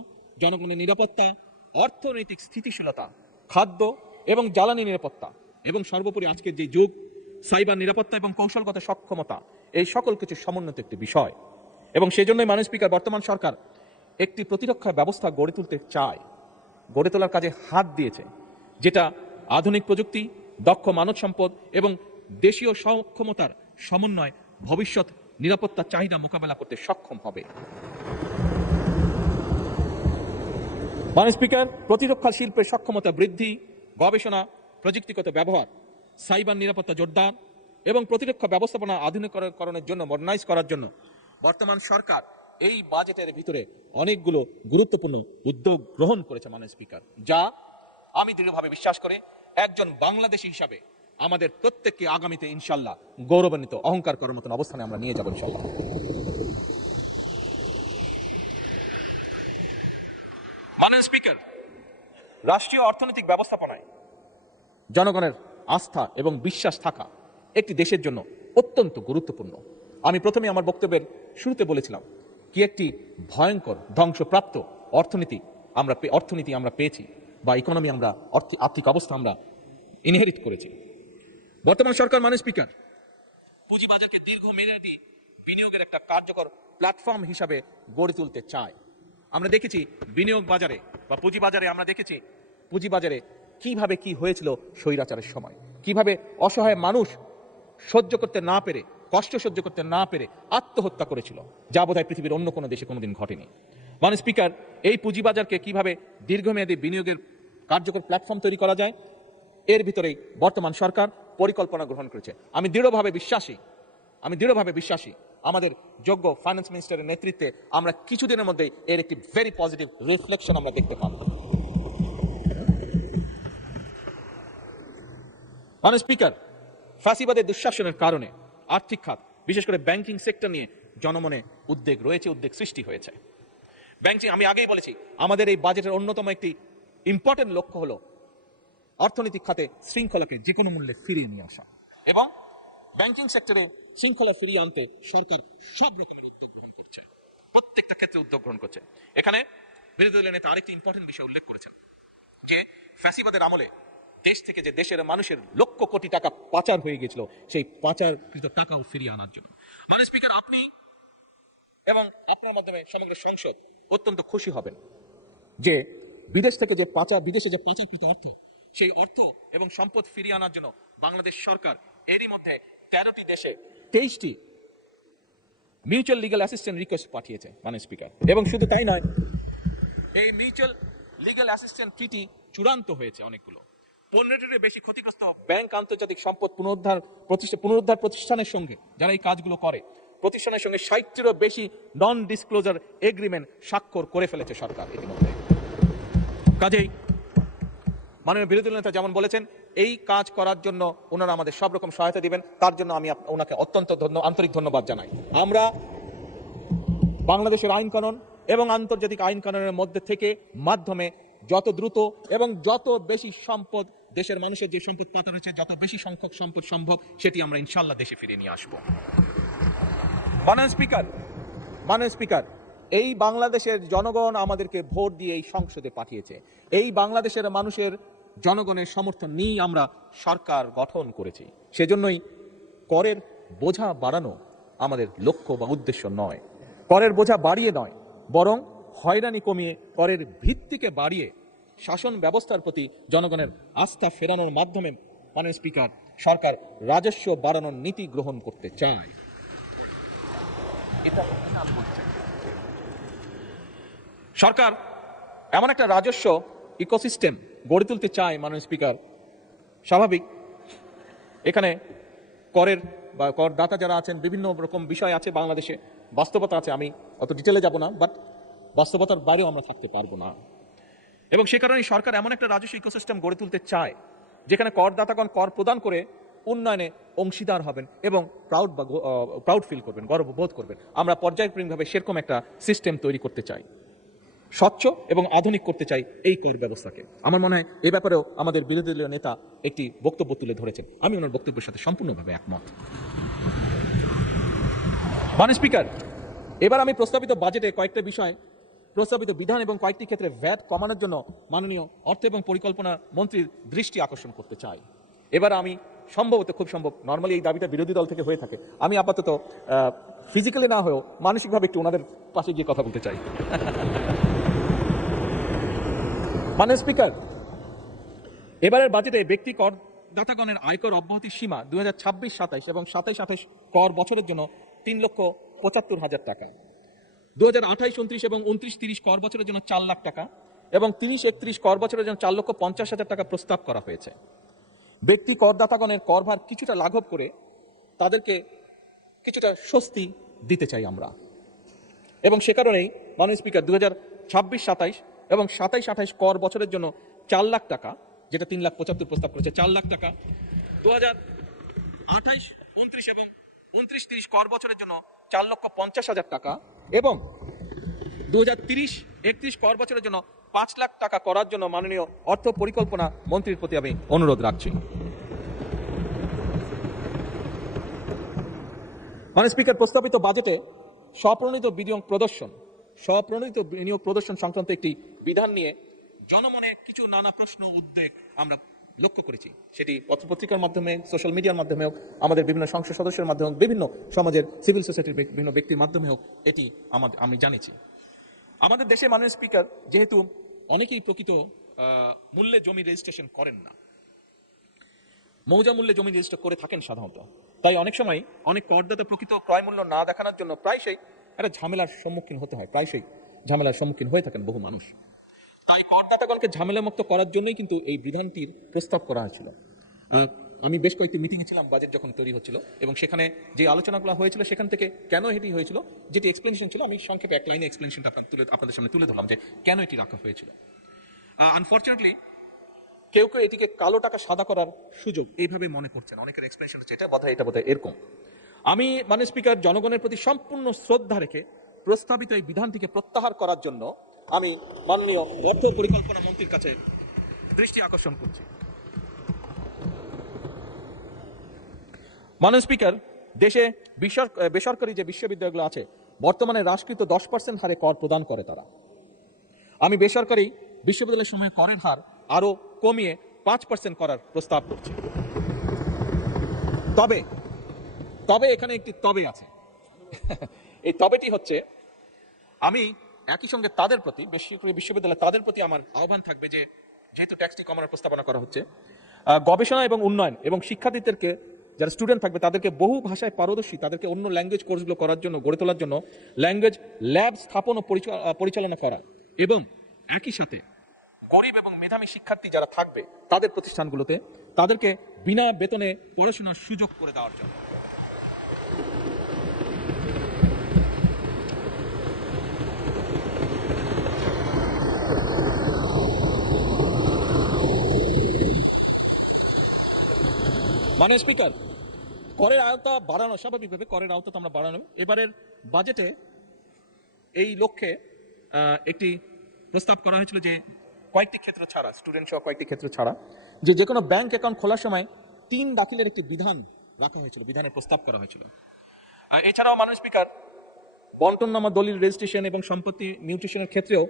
জনগণের নিরাপত্তা, অর্থনৈতিক স্থিতিশীলতা, খাদ্য এবং জ্বালানি নিরাপত্তা, এবং সর্বোপরি আজকের যে যুগ, সাইবার নিরাপত্তা এবং কৌশলগত সক্ষমতা, এই সকল কিছু সমন্বিত একটি বিষয়। এবং সেজন্যই মাননীয় স্পিকার, বর্তমান সরকার একটি প্রতিরক্ষা ব্যবস্থা গড়ে তুলতে চায়, গড়ে তোলার কাজে হাত দিয়েছে, যেটা আধুনিক প্রযুক্তি, দক্ষ মানব সম্পদ এবং দেশীয় সক্ষমতার সমন্বয় ভবিষ্যৎ নিরাপত্তার চাহিদা মোকাবেলা করতে সক্ষম হবে। মাননীয় স্পিকার, প্রতিরক্ষা শিল্পের সক্ষমতা বৃদ্ধি, গবেষণা, প্রযুক্তিগত ব্যবহার, সাইবার নিরাপত্তা জোরদার এবং প্রতিরক্ষা ব্যবস্থাপনা আধুনিকরণের জন্য, মডার্নাইজ করার জন্য বর্তমান সরকার এই বাজেটের ভিতরে অনেকগুলো গুরুত্বপূর্ণ উদ্যোগ গ্রহণ করেছে মাননীয় স্পিকার, যা আমি দৃঢ়ভাবে বিশ্বাস করি একজন বাংলাদেশী হিসাবে আমাদের প্রত্যেককে আগামীতে ইনশাল্লাহ গৌরবান্বিত, অহংকার করার মতন অবস্থানে আমরা নিয়ে যাব ইনশাল্লাহ। মাননীয় স্পিকার, রাষ্ট্রীয় অর্থনৈতিক ব্যবস্থাপনায় জনগণের আস্থা এবং বিশ্বাস থাকা একটি দেশের জন্য অত্যন্ত গুরুত্বপূর্ণ। আমি প্রথমে আমার বক্তব্যের শুরুতে বলেছিলাম কি একটি ভয়ঙ্কর ধ্বংসপ্রাপ্ত অর্থনীতি আমরা পেয়েছি, বা ইকোনমি আমরা আর্থিক অবস্থা আমরা ইনহেরিট করেছি। বর্তমান সরকার মাননীয় স্পিকার পুঁজিবাজারকে দীর্ঘমেয়াদী বিনিয়োগের একটা কার্যকর প্ল্যাটফর্ম হিসাবে গড়ে তুলতে চায়। আমরা দেখেছি বিনিয়োগ বাজারে বা পুঁজিবাজারে, আমরা দেখেছি পুঁজিবাজারে কিভাবে কি হয়েছিল স্বৈরাচারের সময়, কিভাবে অসহায় মানুষ সহ্য করতে না পেরে, কষ্ট সহ্য করতে না পেরে আত্মহত্যা করেছিল, যা বোধহয় পৃথিবীর অন্য কোনো দেশে কোনোদিন ঘটেনি। মাননীয় স্পিকার, এই পুঁজিবাজারকে কিভাবে দীর্ঘমেয়াদী বিনিয়োগের কার্যকর প্ল্যাটফর্ম তৈরি করা যায়, এর ভিতরেই বর্তমান সরকার পরিকল্পনা গ্রহণ করেছে। আমি দৃঢ়ভাবে বিশ্বাসী আমাদের যোগ্য ফাইন্যান্স মিনিস্টারের নেতৃত্বে আমরা কিছুদিনের মধ্যেই এর একটি ভেরি পজিটিভ রিফ্লেকশন আমরা দেখতে পাব। মাননীয় স্পিকার, ফ্যাসিবাদের দুঃশাসনের কারণে আর্থিক খাত, বিশেষ করে ব্যাংকিং সেক্টর নিয়ে জনমনে উদ্বেগ রয়েছে, উদ্বেগ সৃষ্টি হয়েছে। ব্যাংকিং, আমি আগেই বলেছি, আমাদের এই বাজেটের অন্যতম একটি ইম্পর্টেন্ট লক্ষ্য হলো অর্থনৈতিক খাতে শৃঙ্খলাকে যে কোনো মূল্যে ফিরিয়ে নিয়ে আসা, এবং ব্যাংকিং সেক্টরে শৃঙ্খলা ফিরিয়ে আনতে সরকার সব রকমের উদ্যোগ গ্রহণ করছে, প্রত্যেকটা ক্ষেত্রে উদ্যোগ গ্রহণ করছে। এখানে বিরোধী দলের নেতা আরেকটি ইম্পর্টেন্ট বিষয় উল্লেখ করেছেন যে ফ্যাসিবাদের আমলে দেশ থেকে যে দেশের মানুষের লক্ষ কোটি টাকা পাচার হয়ে গেছিল, সেই পাচারকৃত টাকাও ফিরিয়ে আনার জন্য। মাননীয় স্পিকার, আপনি এবং আপনার মাধ্যমে সমগ্র সংসদ অত্যন্ত খুশি হবেন যে বিদেশে যে পাচারকৃত অর্থ, সেই অর্থ এবং সম্পদ ফিরিয়ে আনার জন্য বাংলাদেশ সরকার এরই মধ্যে 13টি দেশে 23টি মিউচুয়াল লিগ্যাল অ্যাসিস্ট্যান্স রিকোয়েস্ট পাঠিয়েছে মাননীয় স্পিকার। এবং শুধু তাই নয়, এই মিউচুয়াল লিগ্যাল অ্যাসিস্ট্যান্স ট্রিটি চূড়ান্ত হয়েছে অনেকগুলো। 15টির বেশি ক্ষতিগ্রস্ত ব্যাংক আন্তর্জাতিক সম্পদ পুনরুদ্ধার প্রতিষ্ঠানের সঙ্গে যারা এই কাজগুলো করে প্রতিষ্ঠানের সঙ্গে 60টিরও বেশি নন ডিসক্লোজার এগ্রিমেন্ট স্বাক্ষর করে ফেলেছে সরকার ইতিমধ্যে। কাজেই মাননীয় বিরোধী দল নেতা যেমন বলেছেন এই কাজ করার জন্য ওনারা আমাদের সব রকম সহায়তা দিবেন, তার জন্য আমি ওনাকে অত্যন্ত আন্তরিক ধন্যবাদ জানাই। আমরা বাংলাদেশের আইন কানুন এবং আন্তর্জাতিক আইন কানুনের মধ্যে থেকে মাধ্যমে যত দ্রুত এবং যত বেশি সম্পদ দেশের মানুষের যে সম্পদ পাতা রয়েছে যত বেশি সংখ্যক সম্পদ সম্ভব সেটি আমরা ইনশাল্লাহ দেশে ফিরিয়ে নিয়ে আসবো। মাননীয় স্পিকার, এই বাংলাদেশের জনগণ আমাদেরকে ভোট দিয়ে এই সংসদে পাঠিয়েছে। এই বাংলাদেশের মানুষের জনগণের সমর্থন নিয়েই আমরা সরকার গঠন করেছি। সেজন্যই করের বোঝা বাড়ানো আমাদের লক্ষ্য বা উদ্দেশ্য নয়, করের বোঝা বাড়িয়ে নয়, বরং হয়রানি কমিয়ে করের ভিত্তিকে বাড়িয়ে শাসন ব্যবস্থার প্রতি জনগণের আস্থা ফেরানোর মাধ্যমে মাননীয় স্পিকার সরকার রাজস্ব বাড়ানোর নীতি গ্রহণ করতে চায়। সরকার এমন একটা রাজস্ব ইকোসিস্টেম গড়ে তুলতে চায় মাননীয় স্পিকার। স্বাভাবিক এখানে করের বা করদাতা যারা আছেন বিভিন্ন রকম বিষয় আছে, বাংলাদেশে বাস্তবতা আছে, আমি অত ডিটেলে যাব না, বাট বাস্তবতার বাইরেও আমরা থাকতে পারবো না। এবং সে কারণে সরকার এমন একটা রাজস্ব ইকোসিস্টেম গড়ে তুলতে চায় যেখানে করদাতাগণ কর প্রদান করে উন্নয়নে অংশীদার হবেন এবং প্রাউড ফিল করবেন, গর্ববোধ করবেন। আমরা পর্যায়ক্রমিকভাবে সেরকম একটা সিস্টেম তৈরি করতে চাই, স্বচ্ছ এবং আধুনিক করতে চাই এই কর ব্যবস্থাকে। আমার মনে হয় এ ব্যাপারেও আমাদের বিরোধী দলীয় নেতা একটি বক্তব্য তুলে ধরেছেন, আমি ওনার বক্তব্যের সাথে সম্পূর্ণভাবে একমত। মাননীয় স্পিকার, এবার আমি প্রস্তাবিত বাজেটে কয়েকটা বিষয়, প্রস্তাবিত বিধান এবং কয়েকটি ক্ষেত্রে ভ্যাট কমানোর জন্য মাননীয় অর্থ এবং পরিকল্পনা মন্ত্রীর দৃষ্টি আকর্ষণ করতে চাই। এবার আমি সম্ভবত খুব সম্ভব, নর্মালি এই দাবিটা বিরোধী দল থেকে হয়ে থাকে, আমি আপাতত ফিজিক্যালি না হয়েও মানসিকভাবে একটু ওনাদের পাশে গিয়ে কথা বলতে চাই। মাননীয় স্পিকার, এবারের বাজেটে ব্যক্তি করদাতাগণের আয়কর অব্যাহতির সীমা 2026-27 এবং 27-28 কর বছরের জন্য 3,75,000 টাকা, 2028-29 এবং 29-30 কর বছরের জন্য 4 লাখ টাকা এবং 30-31 কর বছরের জন্য 4,50,000 টাকা প্রস্তাব করা হয়েছে। ব্যক্তি করদাতাগণের করভার কিছুটা লাঘব করে তাদেরকে কিছুটা স্বস্তি দিতে চাই আমরা, এবং সে কারণেই মাননীয় স্পিকার 2026-27 এবং 27-28 কর বছরের জন্য 4 লাখ টাকা, যেটা 3,75,000 প্রস্তাব করেছে, 4 লাখ টাকা, 2028-29 এবং 29-30 কর বছরের জন্য 4,50,000 টাকা এবং 2030-31 কর বছরের জন্য 5 লাখ টাকা করার জন্য মাননীয় অর্থ পরিকল্পনা মন্ত্রীর প্রতি আমি অনুরোধ রাখছি। মাননীয় স্পিকার, প্রস্তাবিত বাজেটে স্বপ্রণোদিত বিনিয়োগ প্রদর্শন সংক্রান্ত একটি বিধান নিয়ে জনমনে কিছু নানা প্রশ্ন উদ্বেগ আমরা লক্ষ্য করেছি। সেটি পত্রপত্রিকার মাধ্যমে, সোশ্যাল মিডিয়ার মাধ্যমেও, আমাদের বিভিন্ন সংসদ সদস্যের মাধ্যমে, বিভিন্ন সমাজের সিভিল সোসাইটির বিভিন্ন ব্যক্তির মাধ্যমেও এটি আমি জানিয়েছি। আমাদের দেশে মাননীয় স্পিকার যেহেতু অনেকেই প্রকৃত মূল্যে জমি রেজিস্ট্রেশন করেন না, মৌজা মূল্যে জমি রেজিস্টার করে থাকেন সাধারণত, তাই অনেক সময় অনেক করদাতা প্রকৃত ক্রয় মূল্য না দেখানোর জন্য প্রায়শই একটা ঝামেলার সম্মুখীন হতে হয়, প্রায়শই ঝামেলার সম্মুখীন হয়ে থাকেন বহু মানুষ। তাই করদাতাগণকে ঝামেলামুক্ত করার জন্যই কিন্তু এই বিধানটির প্রস্তাব করা হয়েছিল। আমি বেশ কয়েকটি মিটিংয়ে ছিলাম বাজেট যখন তৈরি হচ্ছিল, এবং সেখানে যে আলোচনাগুলো হয়েছিল সেখান থেকে কেন এটি হয়েছিল, যেটি এক্সপ্লেনেশন ছিল, আমি সংক্ষেপে এক লাইনে এক্সপ্লেনেশনটা আপনাদের সামনে তুলে ধরলাম যে কেন এটি রাখা হয়েছিল। আনফর্চুনেটলি কেউ কেউ এটিকে কালো টাকা সাদা করার সুযোগ এইভাবে মনে করছেন, অনেকের এক্সপ্লেনেশন হচ্ছে এটা বোধহয় এরকম। আমি মাননীয় স্পিকার জনগণের প্রতি সম্পূর্ণ শ্রদ্ধা রেখে প্রস্তাবিত এই বিধানটিকে প্রত্যাহার করার জন্য আমি মাননীয় অর্থ পরিকল্পনা মন্ত্রীর কাছে দৃষ্টি আকর্ষণ করছি। মাননীয় স্পিকার, দেশে বেসরকারি যে বিশ্ববিদ্যালয়গুলো আছে বর্তমানে হ্রাসকৃত 10% হারে কর প্রদান করে তারা। আমি বেসরকারি বিশ্ববিদ্যালয়ের সময় করের হার আরো কমিয়ে 5% করার প্রস্তাব করছি। তবে এখানে একটি তবে আছে। এই তবেটি হচ্ছে, আমি একই সঙ্গে তাদের প্রতি, বেসরকারি বিশ্ববিদ্যালয় তাদের প্রতি আমার আহ্বান থাকবে যে যেহেতু ট্যাক্সটি কমানোর প্রস্তাবনা করা হচ্ছে, গবেষণা এবং উন্নয়ন এবং শিক্ষার্থীদেরকে, যারা স্টুডেন্ট থাকবে তাদেরকে বহু ভাষায় পারদর্শী, তাদেরকে অন্য ল্যাঙ্গুয়েজ কোর্সগুলো করার জন্য, গড়ে তোলার জন্য ল্যাঙ্গুয়েজ ল্যাব স্থাপন ও পরিচালনা করা, এবং একই সাথে গরিব এবং মেধাবী শিক্ষার্থী যারা থাকবে তাদের প্রতিষ্ঠানগুলোতে তাদেরকে বিনা বেতনে পড়াশোনার সুযোগ করে দেওয়ার জন্য। মাননীয় স্পিকার, করের আওতা বাড়ানো, স্বাভাবিকভাবে করের আওতা তো আমরা বাড়ানো, এবারের বাজেটে এই লক্ষ্যে একটি প্রস্তাব করা হয়েছিল যে কয়েকটি ক্ষেত্র ছাড়া, স্টুডেন্ট সহ কয়েকটি ক্ষেত্র ছাড়া, যে কোনো ব্যাংক অ্যাকাউন্ট খোলার সময় 3 দাখিলের একটি বিধান রাখা হয়েছিল, বিধানের প্রস্তাব করা হয়েছিল। এছাড়াও মাননীয় স্পিকার, বন্টননামা, দলিল, রেজিস্ট্রেশন এবং সম্পত্তি মিউটেশনের ক্ষেত্রেও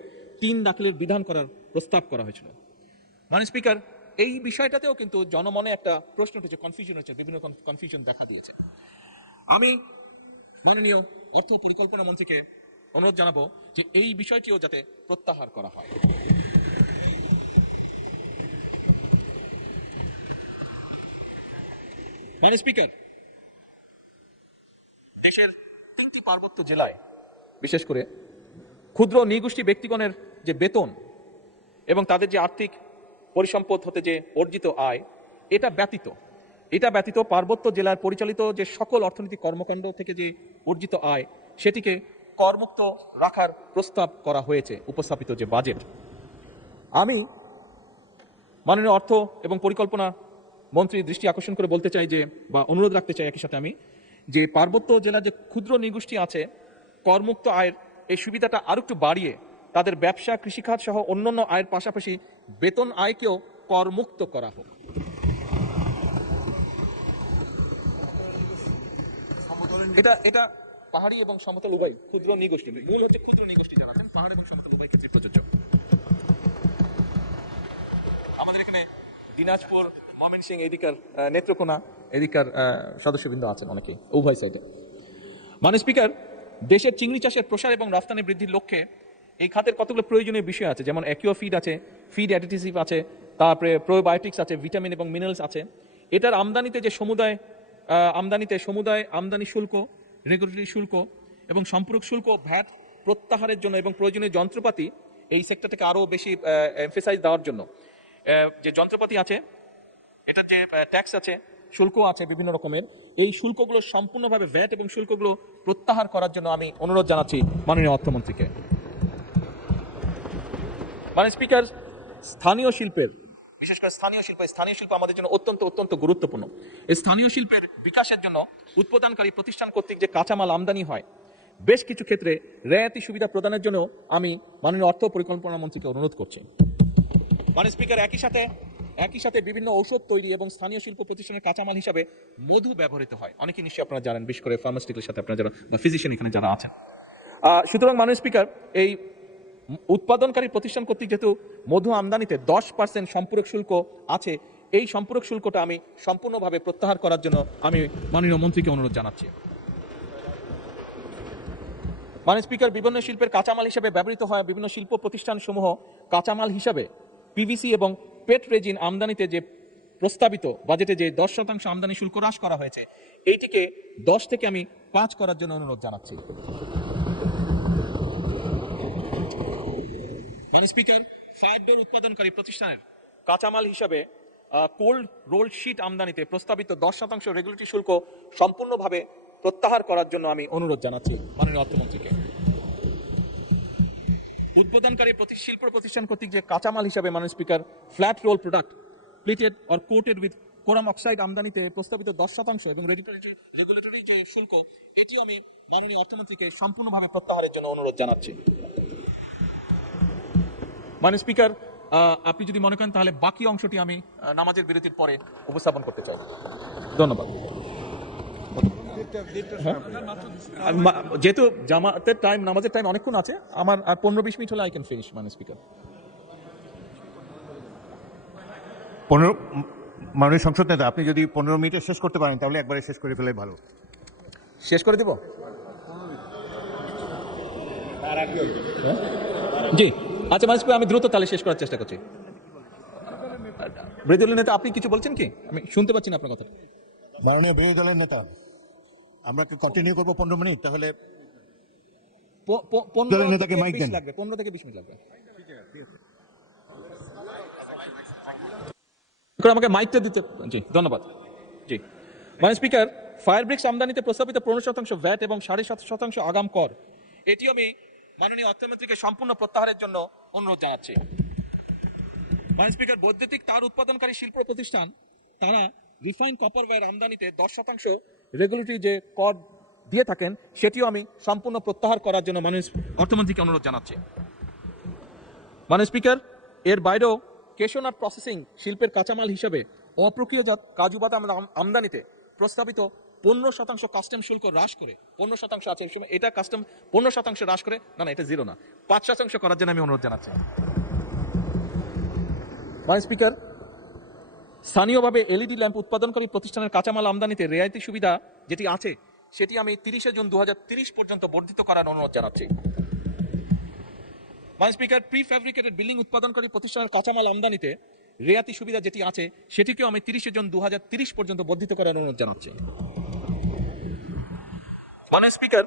3 দাখিলের বিধান করার প্রস্তাব করা হয়েছিল। মাননীয় স্পিকার, এই বিষয়টাতেও কিন্তু জনমনে একটা প্রশ্ন উঠেছে, কনফিউশন হচ্ছে, বিভিন্ন কনফিউশন দেখা দিয়েছে। আমি মাননীয় অর্থ পরিকল্পনা মন্ত্রীকে অনুরোধ জানাবো যে এই বিষয়টিও যাতে প্রত্যাহার করা হয়। মাননীয় স্পিকার, দেশের 3টি পার্বত্য জেলায় বিশেষ করে ক্ষুদ্র নৃগোষ্ঠী ব্যক্তিগণের যে বেতন এবং তাদের যে আর্থিক পরিসম্পদ হতে যে অর্জিত আয়, এটা ব্যতীত পার্বত্য জেলার পরিচালিত যে সকল অর্থনৈতিক কর্মকাণ্ড থেকে যে অর্জিত আয়, সেটিকে করমুক্ত রাখার প্রস্তাব করা হয়েছে উপস্থাপিত যে বাজেট। আমি মাননীয় অর্থ এবং পরিকল্পনা মন্ত্রীর দৃষ্টি আকর্ষণ করে বলতে চাই যে, বা অনুরোধ রাখতে চাই একই সাথে আমি, যে পার্বত্য জেলার যে ক্ষুদ্র নৃগোষ্ঠী আছে, করমুক্ত আয়ের এই সুবিধাটা আরো একটু বাড়িয়ে তাদের ব্যবসা, কৃষিখাত সহ অন্যান্য আয়ের পাশাপাশি বেতন আয়কেও করমুক্ত করা হোক। এটা পাহাড়ি এবং সমতল উভয় ক্ষুদ্র নৃগোষ্ঠী, মূল হচ্ছে ক্ষুদ্র নৃগোষ্ঠী যারা আছেন, পাহাড় এবং সমতল উভয় ক্ষেত্রে প্রযোজ্য। আমাদের এখানে দিনাজপুর, ময়মনসিংহ, এদিকার নেত্রকোনা, এদিকার সদস্যবৃন্দ আছেন অনেকেই, উভয় সাইডে। মাননীয় স্পিকার, দেশের চিংড়ি চাষের প্রসার এবং রফতানি বৃদ্ধির লক্ষ্যে এই খাতের কতগুলো প্রয়োজনীয় বিষয় আছে, যেমন অ্যাকিও ফিড আছে, ফিড অ্যাডিটিভ আছে, তারপরে প্রোবায়োটিক্স আছে, ভিটামিন এবং মিনারেলস আছে। এটার আমদানিতে যে সমুদায় আমদানি শুল্ক, রেগুলেটরি শুল্ক এবং সম্পূরক শুল্ক, ভ্যাট প্রত্যাহারের জন্য এবং প্রয়োজনীয় যন্ত্রপাতি, এই সেক্টরটাকে আরও বেশি এমফেসাইজ দেওয়ার জন্য যে যন্ত্রপাতি আছে, এটার যে ট্যাক্স আছে, শুল্ক আছে বিভিন্ন রকমের, এই শুল্কগুলো সম্পূর্ণভাবে ভ্যাট এবং শুল্কগুলো প্রত্যাহার করার জন্য আমি অনুরোধ জানাচ্ছি মাননীয় অর্থমন্ত্রীকে। মাননীয় স্পিকার, স্থানীয় শিল্পের, বিশেষ করে স্থানীয় শিল্প আমাদের জন্য অত্যন্ত গুরুত্বপূর্ণ। এই স্থানীয় শিল্পের বিকাশের জন্য উৎপাদনকারী প্রতিষ্ঠান কর্তৃক যে কাঁচামাল আমদানি হয়, বেশ কিছু ক্ষেত্রে রেয়াতি সুবিধা প্রদানের জন্য আমি মাননীয় অর্থ পরিকল্পনা মন্ত্রীকে অনুরোধ করছি। মাননীয় স্পিকার, একই সাথে বিভিন্ন ঔষধ তৈরি এবং স্থানীয় শিল্প প্রতিষ্ঠানের কাঁচামাল হিসাবে মধু ব্যবহৃত হয়, অনেকে নিশ্চয়ই আপনারা জানেন, বিশেষ করে ফার্মাসিউটিক্যালের সাথে আপনারা যারা ফিজিশিয়ান এখানে যারা আছেন। সুতরাং মাননীয় স্পিকার, এই উৎপাদনকারী প্রতিষ্ঠান কর্তৃক যেহেতু মধু আমদানিতে 10% সম্পূরক শুল্ক আছে, এই সম্পূরক শুল্কটা আমি সম্পূর্ণভাবে প্রত্যাহার করার জন্য আমি মাননীয় মন্ত্রীকে অনুরোধ জানাচ্ছি। মাননীয় স্পিকার, বিভিন্ন শিল্পের কাঁচামাল হিসেবে ব্যবহৃত হয় বিভিন্ন শিল্প প্রতিষ্ঠান সমূহ কাঁচামাল হিসাবে পিভিসি এবং পেট রেজিন আমদানিতে যে প্রস্তাবিত বাজেটে যে 10% আমদানি শুল্ক হ্রাস করা হয়েছে, এইটিকে 10 থেকে আমি 5 করার জন্য অনুরোধ জানাচ্ছি। মাননীয় স্পিকার, ফায়ার ডোর উৎপাদনকারী প্রতিষ্ঠানের কাঁচামাল হিসাবে কোল্ড রোল্ড শীট আমদানিতে প্রস্তাবিত 10% রেগুলেটরি শুল্ক সম্পূর্ণভাবে প্রত্যাহার করার জন্য আমি অনুরোধ জানাচ্ছি মাননীয় অর্থমন্ত্রীকে। উদ্বোধনকারী শিল্প প্রতিষ্ঠান কর্তৃক যে কাঁচামাল হিসাবে মাননীয় speaker flat roll product plated or coated with chromium oxide আমদানিতে প্রস্তাবিত 10% এবং রেগুলেটরি যে শুল্ক, এটিও আমি মাননীয় অর্থমন্ত্রীকে সম্পূর্ণভাবে প্রত্যাহারের জন্য অনুরোধ জানাচ্ছি। মাননীয় স্পিকার, আপনি যদি মনে করেন তাহলে বাকি অংশটি আমি নামাজের বিরতির পরে উপস্থাপন করতে চাই। ধন্যবাদ। যেহেতু জামাতের টাইম, নামাজের টাইম অনেকক্ষণ আছে, আমার আর 15-20 মিনিট হলে আই ক্যান ফিনিশ। মাননীয় স্পিকার, 15 মাননীয় সংসদ নেতা, আপনি যদি 15 মিনিটে শেষ করতে পারেন তাহলে একবারে শেষ করে ফেলে ভালো। শেষ করে দেব? জি, আচ্ছা মাননীয় স্পিকার, আমি দ্রুত তাহলে শেষ করার চেষ্টা করছি। বিরোধী দলের নেতা, আপনি কিছু বলছেন কি? আমি শুনতে পাচ্ছি না আপনার কথা। মাননীয় বিরোধী দলের নেতা, আমরা কি কন্টিনিউ করবো 15 মিনিট? তাহলে 15 নেতাকে মাইক দেন। লাগবে, 15 থেকে 20 মিনিট লাগবে। করে আমাকে মাইকটা দিতে, জি ধন্যবাদ। জি মাননীয় স্পিকার, ফায়ার ব্রিক্স আমদানিতে প্রস্তাবিত 15% ভ্যাট এবং 7.5% আগাম কর, এটি আমি মাননীয় অর্থমন্ত্রীকে সম্পূর্ণ প্রত্যাহারের জন্য অনুরোধ জানাচ্ছি। মাননীয় স্পিকার, বৈদ্যুতিক তার উৎপাদনকারী শিল্প প্রতিষ্ঠান তারা রিফাইন কপার ওয়্যার আমদানিতে 10% রেগুলেটরি যে কর দিয়ে থাকেন সেটিও আমি সম্পূর্ণ প্রত্যাহার করার জন্য মাননীয় অর্থমন্ত্রীকে অনুরোধ জানাচ্ছি। মাননীয় স্পিকার, এর বাইরেও কেশনাট প্রসেসিং শিল্পের কাঁচামাল হিসেবে অপ্রক্রিয়জাত কাজু বাদাম আমদানিতে প্রস্তাবিত 15% কাস্টম শুল্ক হ্রাস করে 15% আছে, এটা কাস্টম 15% হ্রাস করে, না এটা 0 না 5% করার জন্য আমি অনুরোধ জানাচ্ছি। মাননীয় স্পিকার, স্থানীয়ভাবে এলইডি ল্যাম্প উৎপাদনকারী প্রতিষ্ঠানের কাঁচামাল আমদানিতে রেয়াইতি সুবিধা যেটি আছে সেটি আমি 30 জুন 2030 পর্যন্ত বর্ধিত করার অনুরোধ জানাচ্ছি। মাননীয় স্পিকার, প্রি ফ্যাব্রিকেটেড বিল্ডিং উৎপাদনকারী প্রতিষ্ঠানের কাঁচামাল আমদানিতে রেয়াতি সুবিধা যেটি আছে সেটিকেও আমি 30 জুন 2030 পর্যন্ত বর্ধিত করার অনুরোধ জানাচ্ছি। মাননীয় স্পিকার,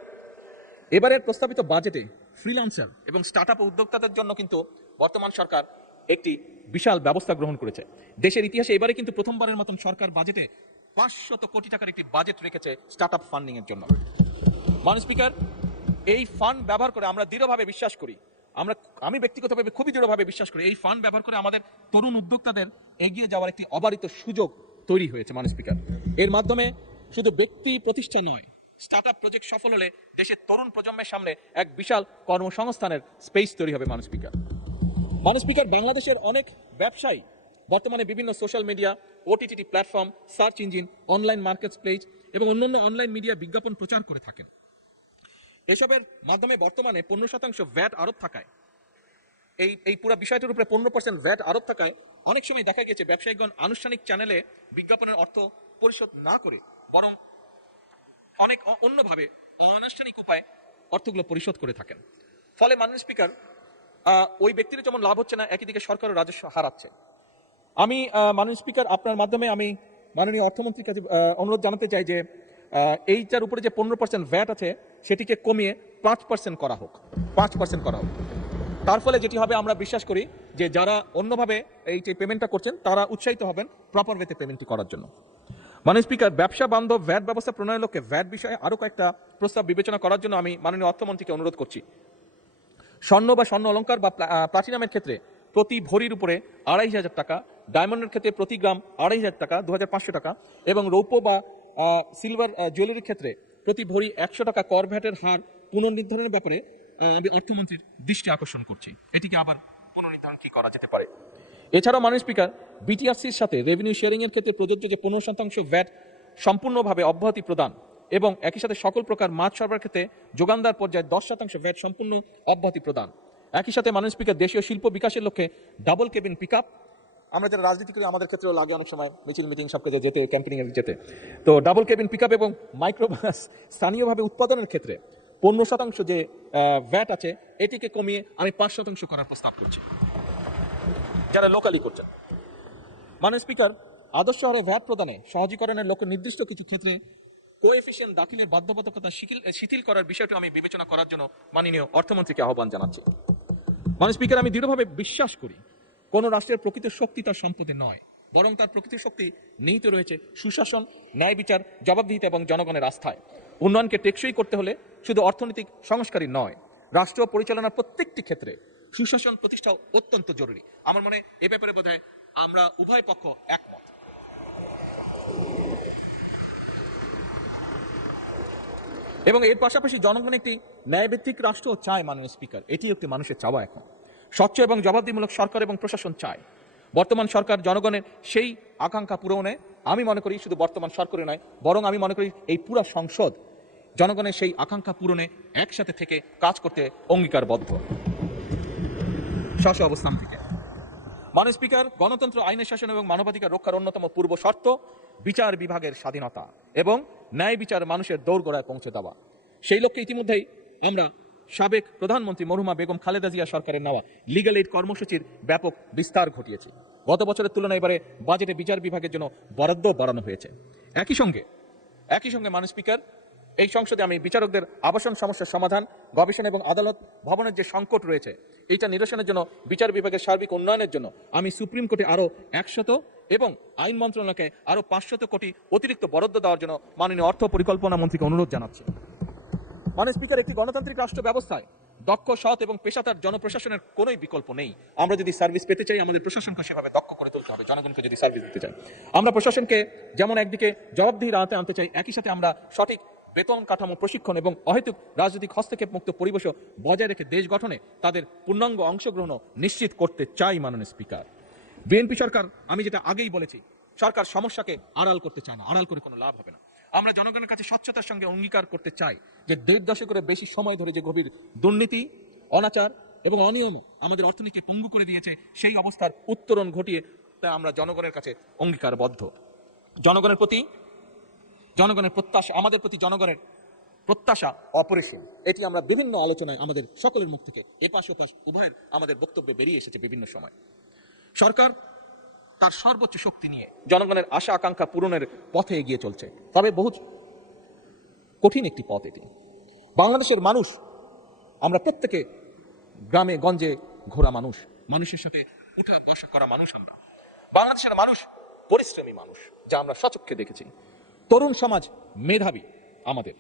এবারের প্রস্তাবিত বাজেটে ফ্রিল্যান্সার এবং স্টার্টআপ উদ্যোক্তাদের জন্য কিন্তু বর্তমান সরকার একটি বিশাল ব্যবস্থা গ্রহণ করেছে। দেশের ইতিহাসে এবারে কিন্তু প্রথমবারের মতন সরকার বাজেটে 500 কোটি টাকার একটি বাজেট রেখেছে স্টার্টআপ ফান্ডিং এর জন্য। মাননীয় স্পিকার, এই ফান্ড ব্যবহার করে আমরা দৃঢ়ভাবে বিশ্বাস করি, আমি ব্যক্তিগতভাবে খুবই দৃঢ়ভাবে বিশ্বাস করি এই ফান্ড ব্যবহার করে আমাদের তরুণ উদ্যোক্তাদের এগিয়ে যাওয়ার একটি অবারিত সুযোগ তৈরি হয়েছে। মাননীয় স্পিকার, এর মাধ্যমে শুধু ব্যক্তি প্রতিষ্ঠান নয়, স্টার্টআপ প্রজেক্ট সফল হলে দেশের তরুণ প্রজন্মের সামনে এক বিশাল কর্মসংস্থানের স্পেস তৈরি হবে। মাননীয় স্পিকার, বাংলাদেশের অনেক ব্যবসায়ী বর্তমানে বিভিন্ন social media, OTT platform, search engine, online market place এবং অন্যান্য অনলাইন মিডিয়া বিজ্ঞাপন প্রচার করে থাকেন। এসবের মাধ্যমে বর্তমানে 15% ভ্যাট আরোপ থাকায়, এই পুরো বিষয়টির উপরে 15% ভ্যাট আরোপ থাকায় অনেক সময় দেখা গেছে ব্যবসায়িকগণ আনুষ্ঠানিক চ্যানেলে বিজ্ঞাপনের অর্থ পরিশোধ না করে বরং অনেক অন্যভাবে অনানুষ্ঠানিক উপায়ে অর্থগুলো পরিশোধ করে থাকেন। ফলে মাননীয় স্পিকার, ওই ব্যক্তির যেমন লাভ হচ্ছে না, একই দিকে সরকারও রাজস্ব হারাচ্ছে। আমি মাননীয় স্পিকার, আপনার মাধ্যমে আমি মাননীয় অর্থমন্ত্রীর কাছে অনুরোধ জানাতে চাই যে এইটার উপরে যে 15% ভ্যাট আছে সেটিকে কমিয়ে 5% করা হোক, 5% করা হোক। তার ফলে যেটি হবে, আমরা বিশ্বাস করি যে যারা অন্যভাবে এই যে পেমেন্টটা করছেন তারা উৎসাহিত হবেন প্রপার ওয়েতে পেমেন্টটি করার জন্য। মাননীয় স্পিকার, ব্যবসা বান্ধব ভ্যাট ব্যবস্থা প্রণয়নের লক্ষ্যে ভ্যাট বিষয়ে আরও কয়েকটা প্রস্তাব বিবেচনা করার জন্য আমি মাননীয় অর্থমন্ত্রীকে অনুরোধ করছি। স্বর্ণ বা স্বর্ণ অলঙ্কার বা প্লাটিনামের ক্ষেত্রে প্রতি ভরির উপরে 2500 টাকা, ডায়মন্ডের ক্ষেত্রে প্রতি গ্রাম 2500 টাকা, 2500 টাকা এবং রৌপ্য বা সিলভার জুয়েলারির ক্ষেত্রে প্রতি ভরি 100 টাকা কর ভ্যাটের হার পুনর্নির্ধারণের ব্যাপারে আমি অর্থমন্ত্রীর দৃষ্টি আকর্ষণ করছি। এটিকে আবার পুনর্নির্ধারণ কি করা যেতে পারে। এছাড়াও মাননীয় স্পিকার, বিটিআরসির সাথে রেভিনিউ শেয়ারিং এর ক্ষেত্রে প্রযোজ্য যে 15% ভ্যাট সম্পূর্ণভাবে অব্যাহতি প্রদান এবং একই সাথে সকল প্রকার মাছ সরবরাহের ক্ষেত্রে যোগানদার পর্যায়ে 10% ভ্যাট সম্পূর্ণ অব্যাহতি প্রদান। একই সাথে মাননীয় স্পিকার, দেশীয় শিল্প বিকাশের লক্ষ্যে ডাবল কেবিন পিকআপ, আমরা যারা রাজনীতি করি আমাদের ক্ষেত্রেও লাগে অনেক সময় মিছিল মিটিং সব কাজে যেতে, ক্যাম্পেনিং এ যেতে, তো ডাবল কেবিন পিকআপ এবং মাইক্রোবাস স্থানীয়ভাবে উৎপাদনের ক্ষেত্রে 15% যে ভ্যাট আছে এটিকে কমিয়ে আমি 5% করার প্রস্তাব করছি যারা লোকালি করছেন। মাননীয় স্পিকার, আদর্শ হারে ভ্যাট প্রদানে সহজীকরণের লক্ষ্যে নির্দিষ্ট কিছু ক্ষেত্রে কোএফিসিয়েন্ট দাখিলের বাধ্যবাধকতা শিথিল করার বিষয়টি আমি বিবেচনা করার জন্য মাননীয় অর্থমন্ত্রীকে আহ্বান জানাচ্ছি। মাননীয় স্পিকার, আমি দৃঢ়ভাবে বিশ্বাস করি কোন রাষ্ট্রের প্রকৃত শক্তি তার সম্পদে নয়, বরং তার প্রকৃত শক্তি নিহিত রয়েছে সুশাসন, ন্যায় বিচার, জবাবদিহিতা এবং জনগণের আস্থায়। উন্নয়নকে টেকসই করতে হলে শুধু অর্থনৈতিক সংস্কারই নয়, রাষ্ট্র পরিচালনার প্রত্যেকটি ক্ষেত্রে সুশাসন প্রতিষ্ঠা অত্যন্ত জরুরি। আমার মনে এ ব্যাপারে বোধহয় আমরা উভয় পক্ষ একমত। এবং এর পাশাপাশি জনগণ একটি ন্যায়ভিত্তিক রাষ্ট্র চায়। মাননীয় স্পিকার, এটি একটি মানুষের চাওয়া। এখন স্বচ্ছ এবং জবাবদিহিমূলক সরকার এবং প্রশাসন চায়। বর্তমান সরকার জনগণের সেই আকাঙ্ক্ষা পূরণে আমি মনে করি শুধু বর্তমান সরকারই নয়, বরং আমি মনে করি এই পুরো সংসদ জনগণের সেই আকাঙ্ক্ষা পূরণে একসাথে থেকে কাজ করতে অঙ্গীকারবদ্ধ স্ব অবস্থান থেকে। মাননীয় স্পিকার, গণতন্ত্র, আইনের শাসন এবং মানবাধিকার রক্ষার অন্যতম পূর্ব শর্ত বিচার বিভাগের স্বাধীনতা এবং ন্যায় বিচার মানুষের দোরগোড়ায় পৌঁছে দেওয়া। সেই লক্ষ্যে ইতিমধ্যেই আমরা সাবেক প্রধানমন্ত্রী মরহুমা বেগম খালেদা জিয়া সরকারের নেওয়া লিগ্যাল এইড কর্মসূচির ব্যাপক বিস্তার ঘটিয়েছি। গত বছরের তুলনায় এবারে বাজেটে বিচার বিভাগের জন্য বরাদ্দ বাড়ানো হয়েছে। একই সঙ্গে মাননীয় স্পিকার, এই সংসদে আমি বিচারকদের আবাসন সমস্যার সমাধান, গবেষণা এবং আদালত ভবনের যে সংকট রয়েছে এইটা নিরসনের জন্য, বিচার বিভাগের সার্বিক উন্নয়নের জন্য আমি সুপ্রিম কোর্টে আরো 100 এবং আইন মন্ত্রণালয়কে আরো 500 কোটি অতিরিক্ত বরাদ্দ দেওয়ার জন্য মাননীয় অর্থ পরিকল্পনা মন্ত্রীকে অনুরোধ জানাচ্ছি। মাননীয় স্পিকার, একটি গণতান্ত্রিক রাষ্ট্র ব্যবস্থায় দক্ষ, সৎ এবং পেশাদার জনপ্রশাসনের কোনো বিকল্প নেই। আমরা যদি সার্ভিস পেতে চাই, আমাদের প্রশাসনকে সেভাবে দক্ষ করে তুলতে হবে। জনগণকে যদি সার্ভিস দিতে চাই, আমরা প্রশাসনকে যেমন একদিকে জবাবদিহির আওতায় আনতে চাই, একই সাথে আমরা সঠিক বেতন কাঠামো, প্রশিক্ষণ এবং অহেতুক রাজনৈতিক হস্তক্ষেপ মুক্ত পরিবেশ বজায় রেখে দেশ গঠনে তাদের পূর্ণাঙ্গ অংশগ্রহণ নিশ্চিত করতে চাই। মাননীয় স্পিকার, বিএনপি সরকার, আমি যেটা আগেই বলেছি, সরকার সমস্যাকে আড়াল করতে চায় না, আড়াল করে কোনো লাভ হবে না। আমরা জনগণের কাছে স্বচ্ছতার সঙ্গে অঙ্গীকার করতে চাই যে 1.5 দশকের বেশি সময় ধরে যে গভীর দুর্নীতি, অনাচার এবং অনিয়ম আমাদের অর্থনীতিকে পঙ্গু করে দিয়েছে, সেই অবস্থার উত্তরণ ঘটিয়ে তা আমরা জনগণের কাছে অঙ্গীকারবদ্ধ। জনগণের প্রত্যাশা, আমাদের প্রতি জনগণের প্রত্যাশা অপরিসীম। এটি আমরা বিভিন্ন আলোচনায় আমাদের সকলের মুখ থেকে এপাশ ওপাশ উভয়ের আমাদের বক্তব্যে বেরিয়ে এসেছে বিভিন্ন সময়। সরকার তার সর্বোচ্চ শক্তি নিয়ে জনগণের আশা আকাঙ্ক্ষা পূরণের পথে এগিয়ে চলছে, তবে বহু কঠিন একটি পথ এটি। বাংলাদেশের মানুষ, আমরা প্রত্যেকে গ্রামে গঞ্জে ঘোরা মানুষ, মানুষের সাথে উঠা বসা করা মানুষ। আমরা বাংলাদেশের মানুষ পরিশ্রমী মানুষ, যা আমরা সচক্ষে দেখেছি। তরুণ সমাজ মেধাবী, আমাদের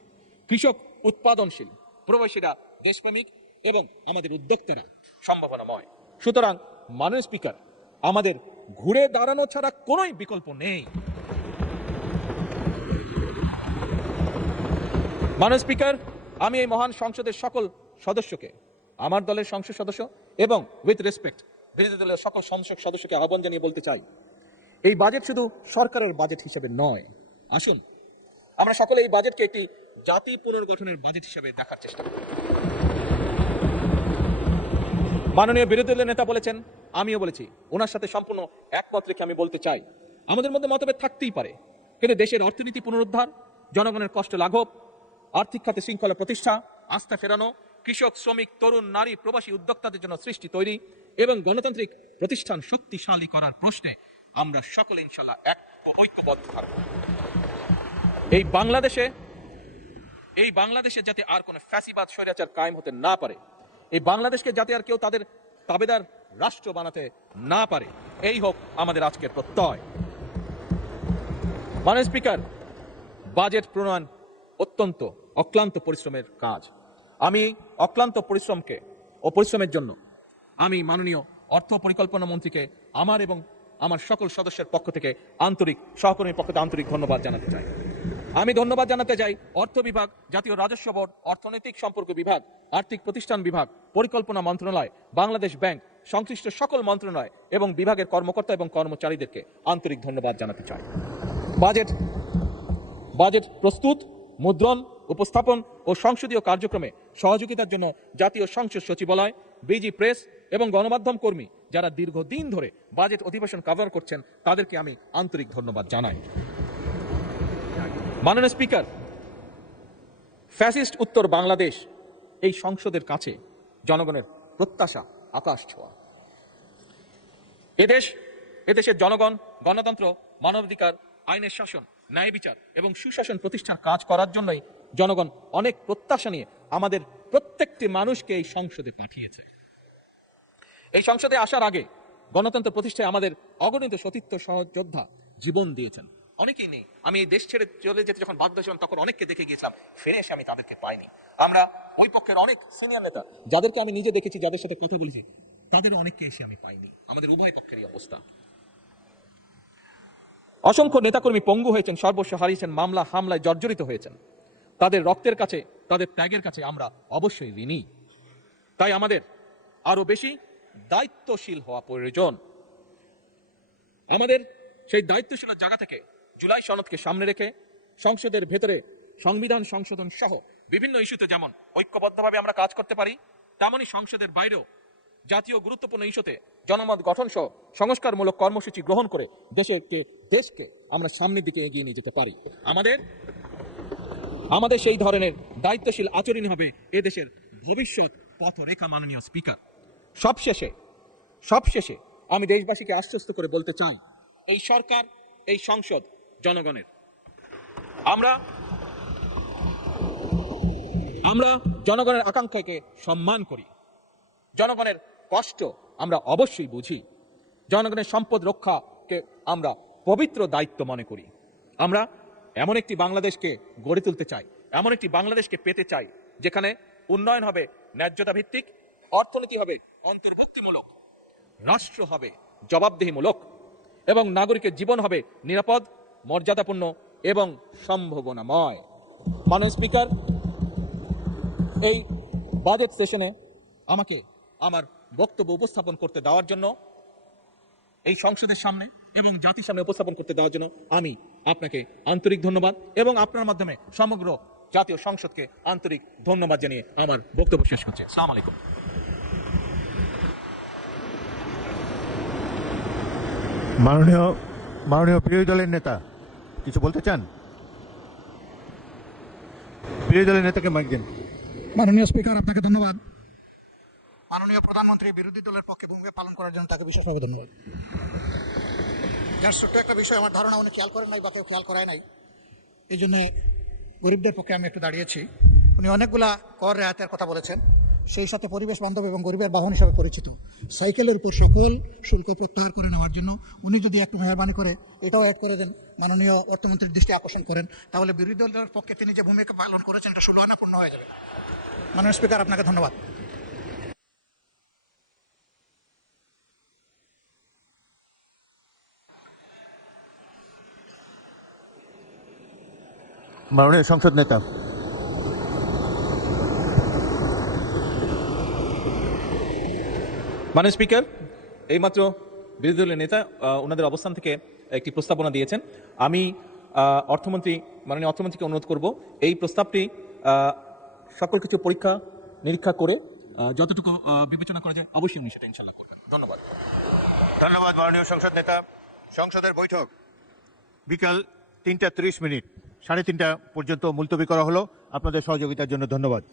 কৃষক উৎপাদনশীল, প্রবাসীরা দেশপ্রেমিক এবং আমাদের উদ্যোক্তারা সম্ভাবনাময়। সুতরাং মাননীয় স্পিকার, আমাদের ঘুরে দাঁড়ানো ছাড়া কোনো বিকল্প নেই। মাননীয় স্পিকার, আমি এই মহান সংসদের সকল সদস্যকে, আমার দলের সংসদ সদস্য এবং উইথ রেসপেক্ট বিরোধী দলের সকল সংসদ সদস্যকে আহ্বান জানিয়ে বলতে চাই, এই বাজেট শুধু সরকারের বাজেট হিসেবে নয়। আসুন আমরা সকলে এই বাজেটকে একটি জাতি পুনর্গঠনের বাজেট হিসেবে দেখার চেষ্টা করি। মাননীয় বিরোধী দলের নেতা বলেছেন, আমিও বলেছি, ওনার সাথে সম্পূর্ণ একমত রেখে আমি বলতে চাই, আমাদের মধ্যে মতভেদ থাকতেই পারে, কিন্তু দেশের অর্থনীতি পুনরুদ্ধার, জনগণের কষ্ট লাঘব, আর্থিক খাতে শৃঙ্খলা প্রতিষ্ঠা, আস্থা ফেরানো, কৃষক, শ্রমিক, তরুণ, নারী, প্রবাসী উদ্যোক্তাদের জন্য সৃষ্টি তৈরি এবং গণতান্ত্রিক প্রতিষ্ঠান শক্তিশালী করার প্রশ্নে আমরা সকলে ইনশাল্লাহ ঐক্যবদ্ধ থাকব। এই বাংলাদেশে যাতে আর কোনো ফ্যাসিবাদ, স্বৈরাচার কায়েম হতে না পারে, এই বাংলাদেশকে যাতে আর কেউ তাদের তাবেদার রাষ্ট্র বানাতে না পারে, এই হোক আমাদের আজকের প্রত্যয়। মাননীয় স্পিকার, বাজেট প্রণয়ন অত্যন্ত অক্লান্ত পরিশ্রমের কাজ। আমি অক্লান্ত পরিশ্রমের জন্য আমি মাননীয় অর্থ পরিকল্পনা মন্ত্রীকে আমার এবং আমার সকল সদস্যের পক্ষ থেকে সহকর্মীর পক্ষ থেকে আন্তরিক ধন্যবাদ জানাতে চাই। আমি ধন্যবাদ জানাতে চাই অর্থ বিভাগ, জাতীয় রাজস্ব বোর্ড, অর্থনৈতিক সম্পর্ক বিভাগ, আর্থিক প্রতিষ্ঠান বিভাগ, পরিকল্পনা মন্ত্রণালয়, বাংলাদেশ ব্যাংক, সংশ্লিষ্ট সকল মন্ত্রণালয় এবং বিভাগের কর্মকর্তা এবং কর্মচারীদেরকে আন্তরিক ধন্যবাদ জানাতে চাই। বাজেট প্রস্তুত, মুদ্রণ, উপস্থাপন ও সংসদীয় কার্যক্রমে সহযোগিতার জন্য জাতীয় সংসদ সচিবালয়, বিজি প্রেস এবং গণমাধ্যম কর্মী যারা দীর্ঘদিন ধরে বাজেট অধিবেশন কভার করছেন, তাদেরকে আমি আন্তরিক ধন্যবাদ জানাই। মাননীয় স্পিকার, ফ্যাসিস্ট উত্তর বাংলাদেশ এই সংসদের কাছে জনগণের প্রত্যাশা আকাশ ছোঁয়া। এদেশের জনগণ গণতন্ত্র, মানবাধিকার, আইনের শাসন, ন্যায় বিচার এবং সুশাসন প্রতিষ্ঠার কাজ করার জন্যই জনগণ অনেক প্রত্যাশা নিয়ে আমাদের প্রত্যেকটি মানুষকে এই সংসদে পাঠিয়েছে। এই সংসদে আসার আগে গণতন্ত্র প্রতিষ্ঠায় আমাদের অগণিত সতীর্থ সহযোদ্ধা জীবন দিয়েছেন। অনেকেই নেই, আমি এই দেশ ছেড়ে চলে যেতে যখন বাধ্য ছিলাম তখন অনেককে দেখে গিয়েছিলাম, ফিরে এসে আমি তাদেরকে পাইনি। আমরা ওই পক্ষের অনেক সিনিয়র নেতা যাদেরকে আমি নিজে দেখেছি, যাদের সাথে কথা বলেছি, তাদের অনেককে এসে আমি পাইনি। আমাদের উভয় পক্ষেরই অবস্থা। অসংখ্য নেতাকর্মী পঙ্গু হয়েছেন, সর্বস্ব হারিয়েছেন, মামলা হামলায় জর্জরিত হয়েছেন। তাদের রক্তের কাছে, তাদের ত্যাগের কাছে আমরা অবশ্যই ঋণী। তাই আমাদের আরো বেশি দায়িত্বশীল হওয়া প্রয়োজন। আমাদের সেই দায়িত্বশীলের জায়গা থেকে জুলাই সনদকে সামনে রেখে সংসদের ভেতরে সংবিধান সংশোধন সহ বিভিন্ন ইস্যুতে যেমন ঐক্যবদ্ধভাবে আমরা কাজ করতে পারি, তেমনই সংসদের বাইরেও জাতীয় গুরুত্বপূর্ণ ইস্যুতে জনমত গঠন সহ সংস্কারমূলক কর্মসূচি গ্রহণ করে দেশকে আমরা সামনের দিকে এগিয়ে নিয়ে যেতে পারি। আমাদের সেই ধরনের দায়িত্বশীল আচরণ হবে এদেশের ভবিষ্যৎ পথরেখা। মাননীয় স্পিকার, সবশেষে আমি দেশবাসীকে আশ্বস্ত করে বলতে চাই, এই সরকার, এই সংসদ জনগণের। আমরা আমরা জনগণের আকাঙ্ক্ষাকে সম্মান করি, জনগণের কষ্ট আমরা অবশ্যই বুঝি, জনগণের সম্পদ রক্ষাকে আমরা পবিত্র দায়িত্ব মনে করি। আমরা এমন একটি বাংলাদেশকে গড়ে তুলতে চাই, এমন একটি বাংলাদেশকে পেতে চাই যেখানে উন্নয়ন হবে ন্যায্যতা ভিত্তিক, অর্থনীতি হবে অন্তর্ভুক্তিমূলক, রাষ্ট্র হবে জবাবদিহিমূলক এবং নাগরিকের জীবন হবে নিরাপদ, মর্যাদাপূর্ণ এবং সম্ভাবনাময়। মাননীয় স্পিকার, এই বাজেট সেশনে আমাকে আমার বক্তব্য উপস্থাপন করতে দেওয়ার জন্য, এই সংসদের সামনে এবং জাতির সামনে উপস্থাপন করতে দেওয়ার জন্য আমি আপনাকে আন্তরিক ধন্যবাদ এবং আপনার মাধ্যমে সমগ্র জাতীয় সংসদকে আন্তরিক ধন্যবাদ জানিয়ে আমার বক্তব্য শেষ করছি। আসসালামু আলাইকুম। মাননীয় বিরোধী দলের নেতা কিছু বলতে চান? বিরোধী দলের নেতাকে মাইক দিন। মাননীয় স্পিকার, আপনাকে ধন্যবাদ। মাননীয় প্রধানমন্ত্রী বিরোধী দলের পক্ষে ভূমিকা পালন করার জন্য তাকে বিশেষভাবে ধন্যবাদ। যার ছোট্ট একটা বিষয় আমার ধারণা উনি খেয়াল করেন নাই বা কেউ খেয়াল করায় নাই, এই জন্যে গরিবদের পক্ষে আমি একটু দাঁড়িয়েছি। উনি অনেকগুলা কর রেয়াতের কথা বলেছেন, সেই সাথে পরিবেশ বান্ধব এবং গরিবের বাহন হিসাবে পরিচিত সাইকেলের উপর সকল শুল্ক প্রত্যাহার করে নেওয়ার জন্য উনি যদি একটু মেহরবানি করে এটাও অ্যাড করে দেন, মাননীয় অর্থমন্ত্রীর দৃষ্টি আকর্ষণ করেন, তাহলে বিরোধী দলের পক্ষে তিনি যে ভূমিকা পালন করেছেন এটা সুলয়নাপূর্ণ হয়ে যাবে। মাননীয় স্পিকার, আপনাকে ধন্যবাদ। মাননীয় সংসদ নেতা। মাননীয় স্পিকার, এইমাত্র বিরোধী দলের নেতা ওনাদের অবস্থান থেকে একটি প্রস্তাবনা দিয়েছেন। আমি মাননীয় অর্থমন্ত্রীকে অনুরোধ করব এই প্রস্তাবটি সকল কিছু পরীক্ষা নিরীক্ষা করে যতটুকু বিবেচনা করা যায় অবশ্যই উনি সেটা ইনশাল্লাহ করবেন। ধন্যবাদ। ধন্যবাদ মাননীয় সংসদ নেতা। সংসদের বৈঠক বিকাল 3টা 30 মিনিট, 3:30 পর্যন্ত মুলতবি করা হলো। আপনাদের সহযোগিতার জন্য ধন্যবাদ।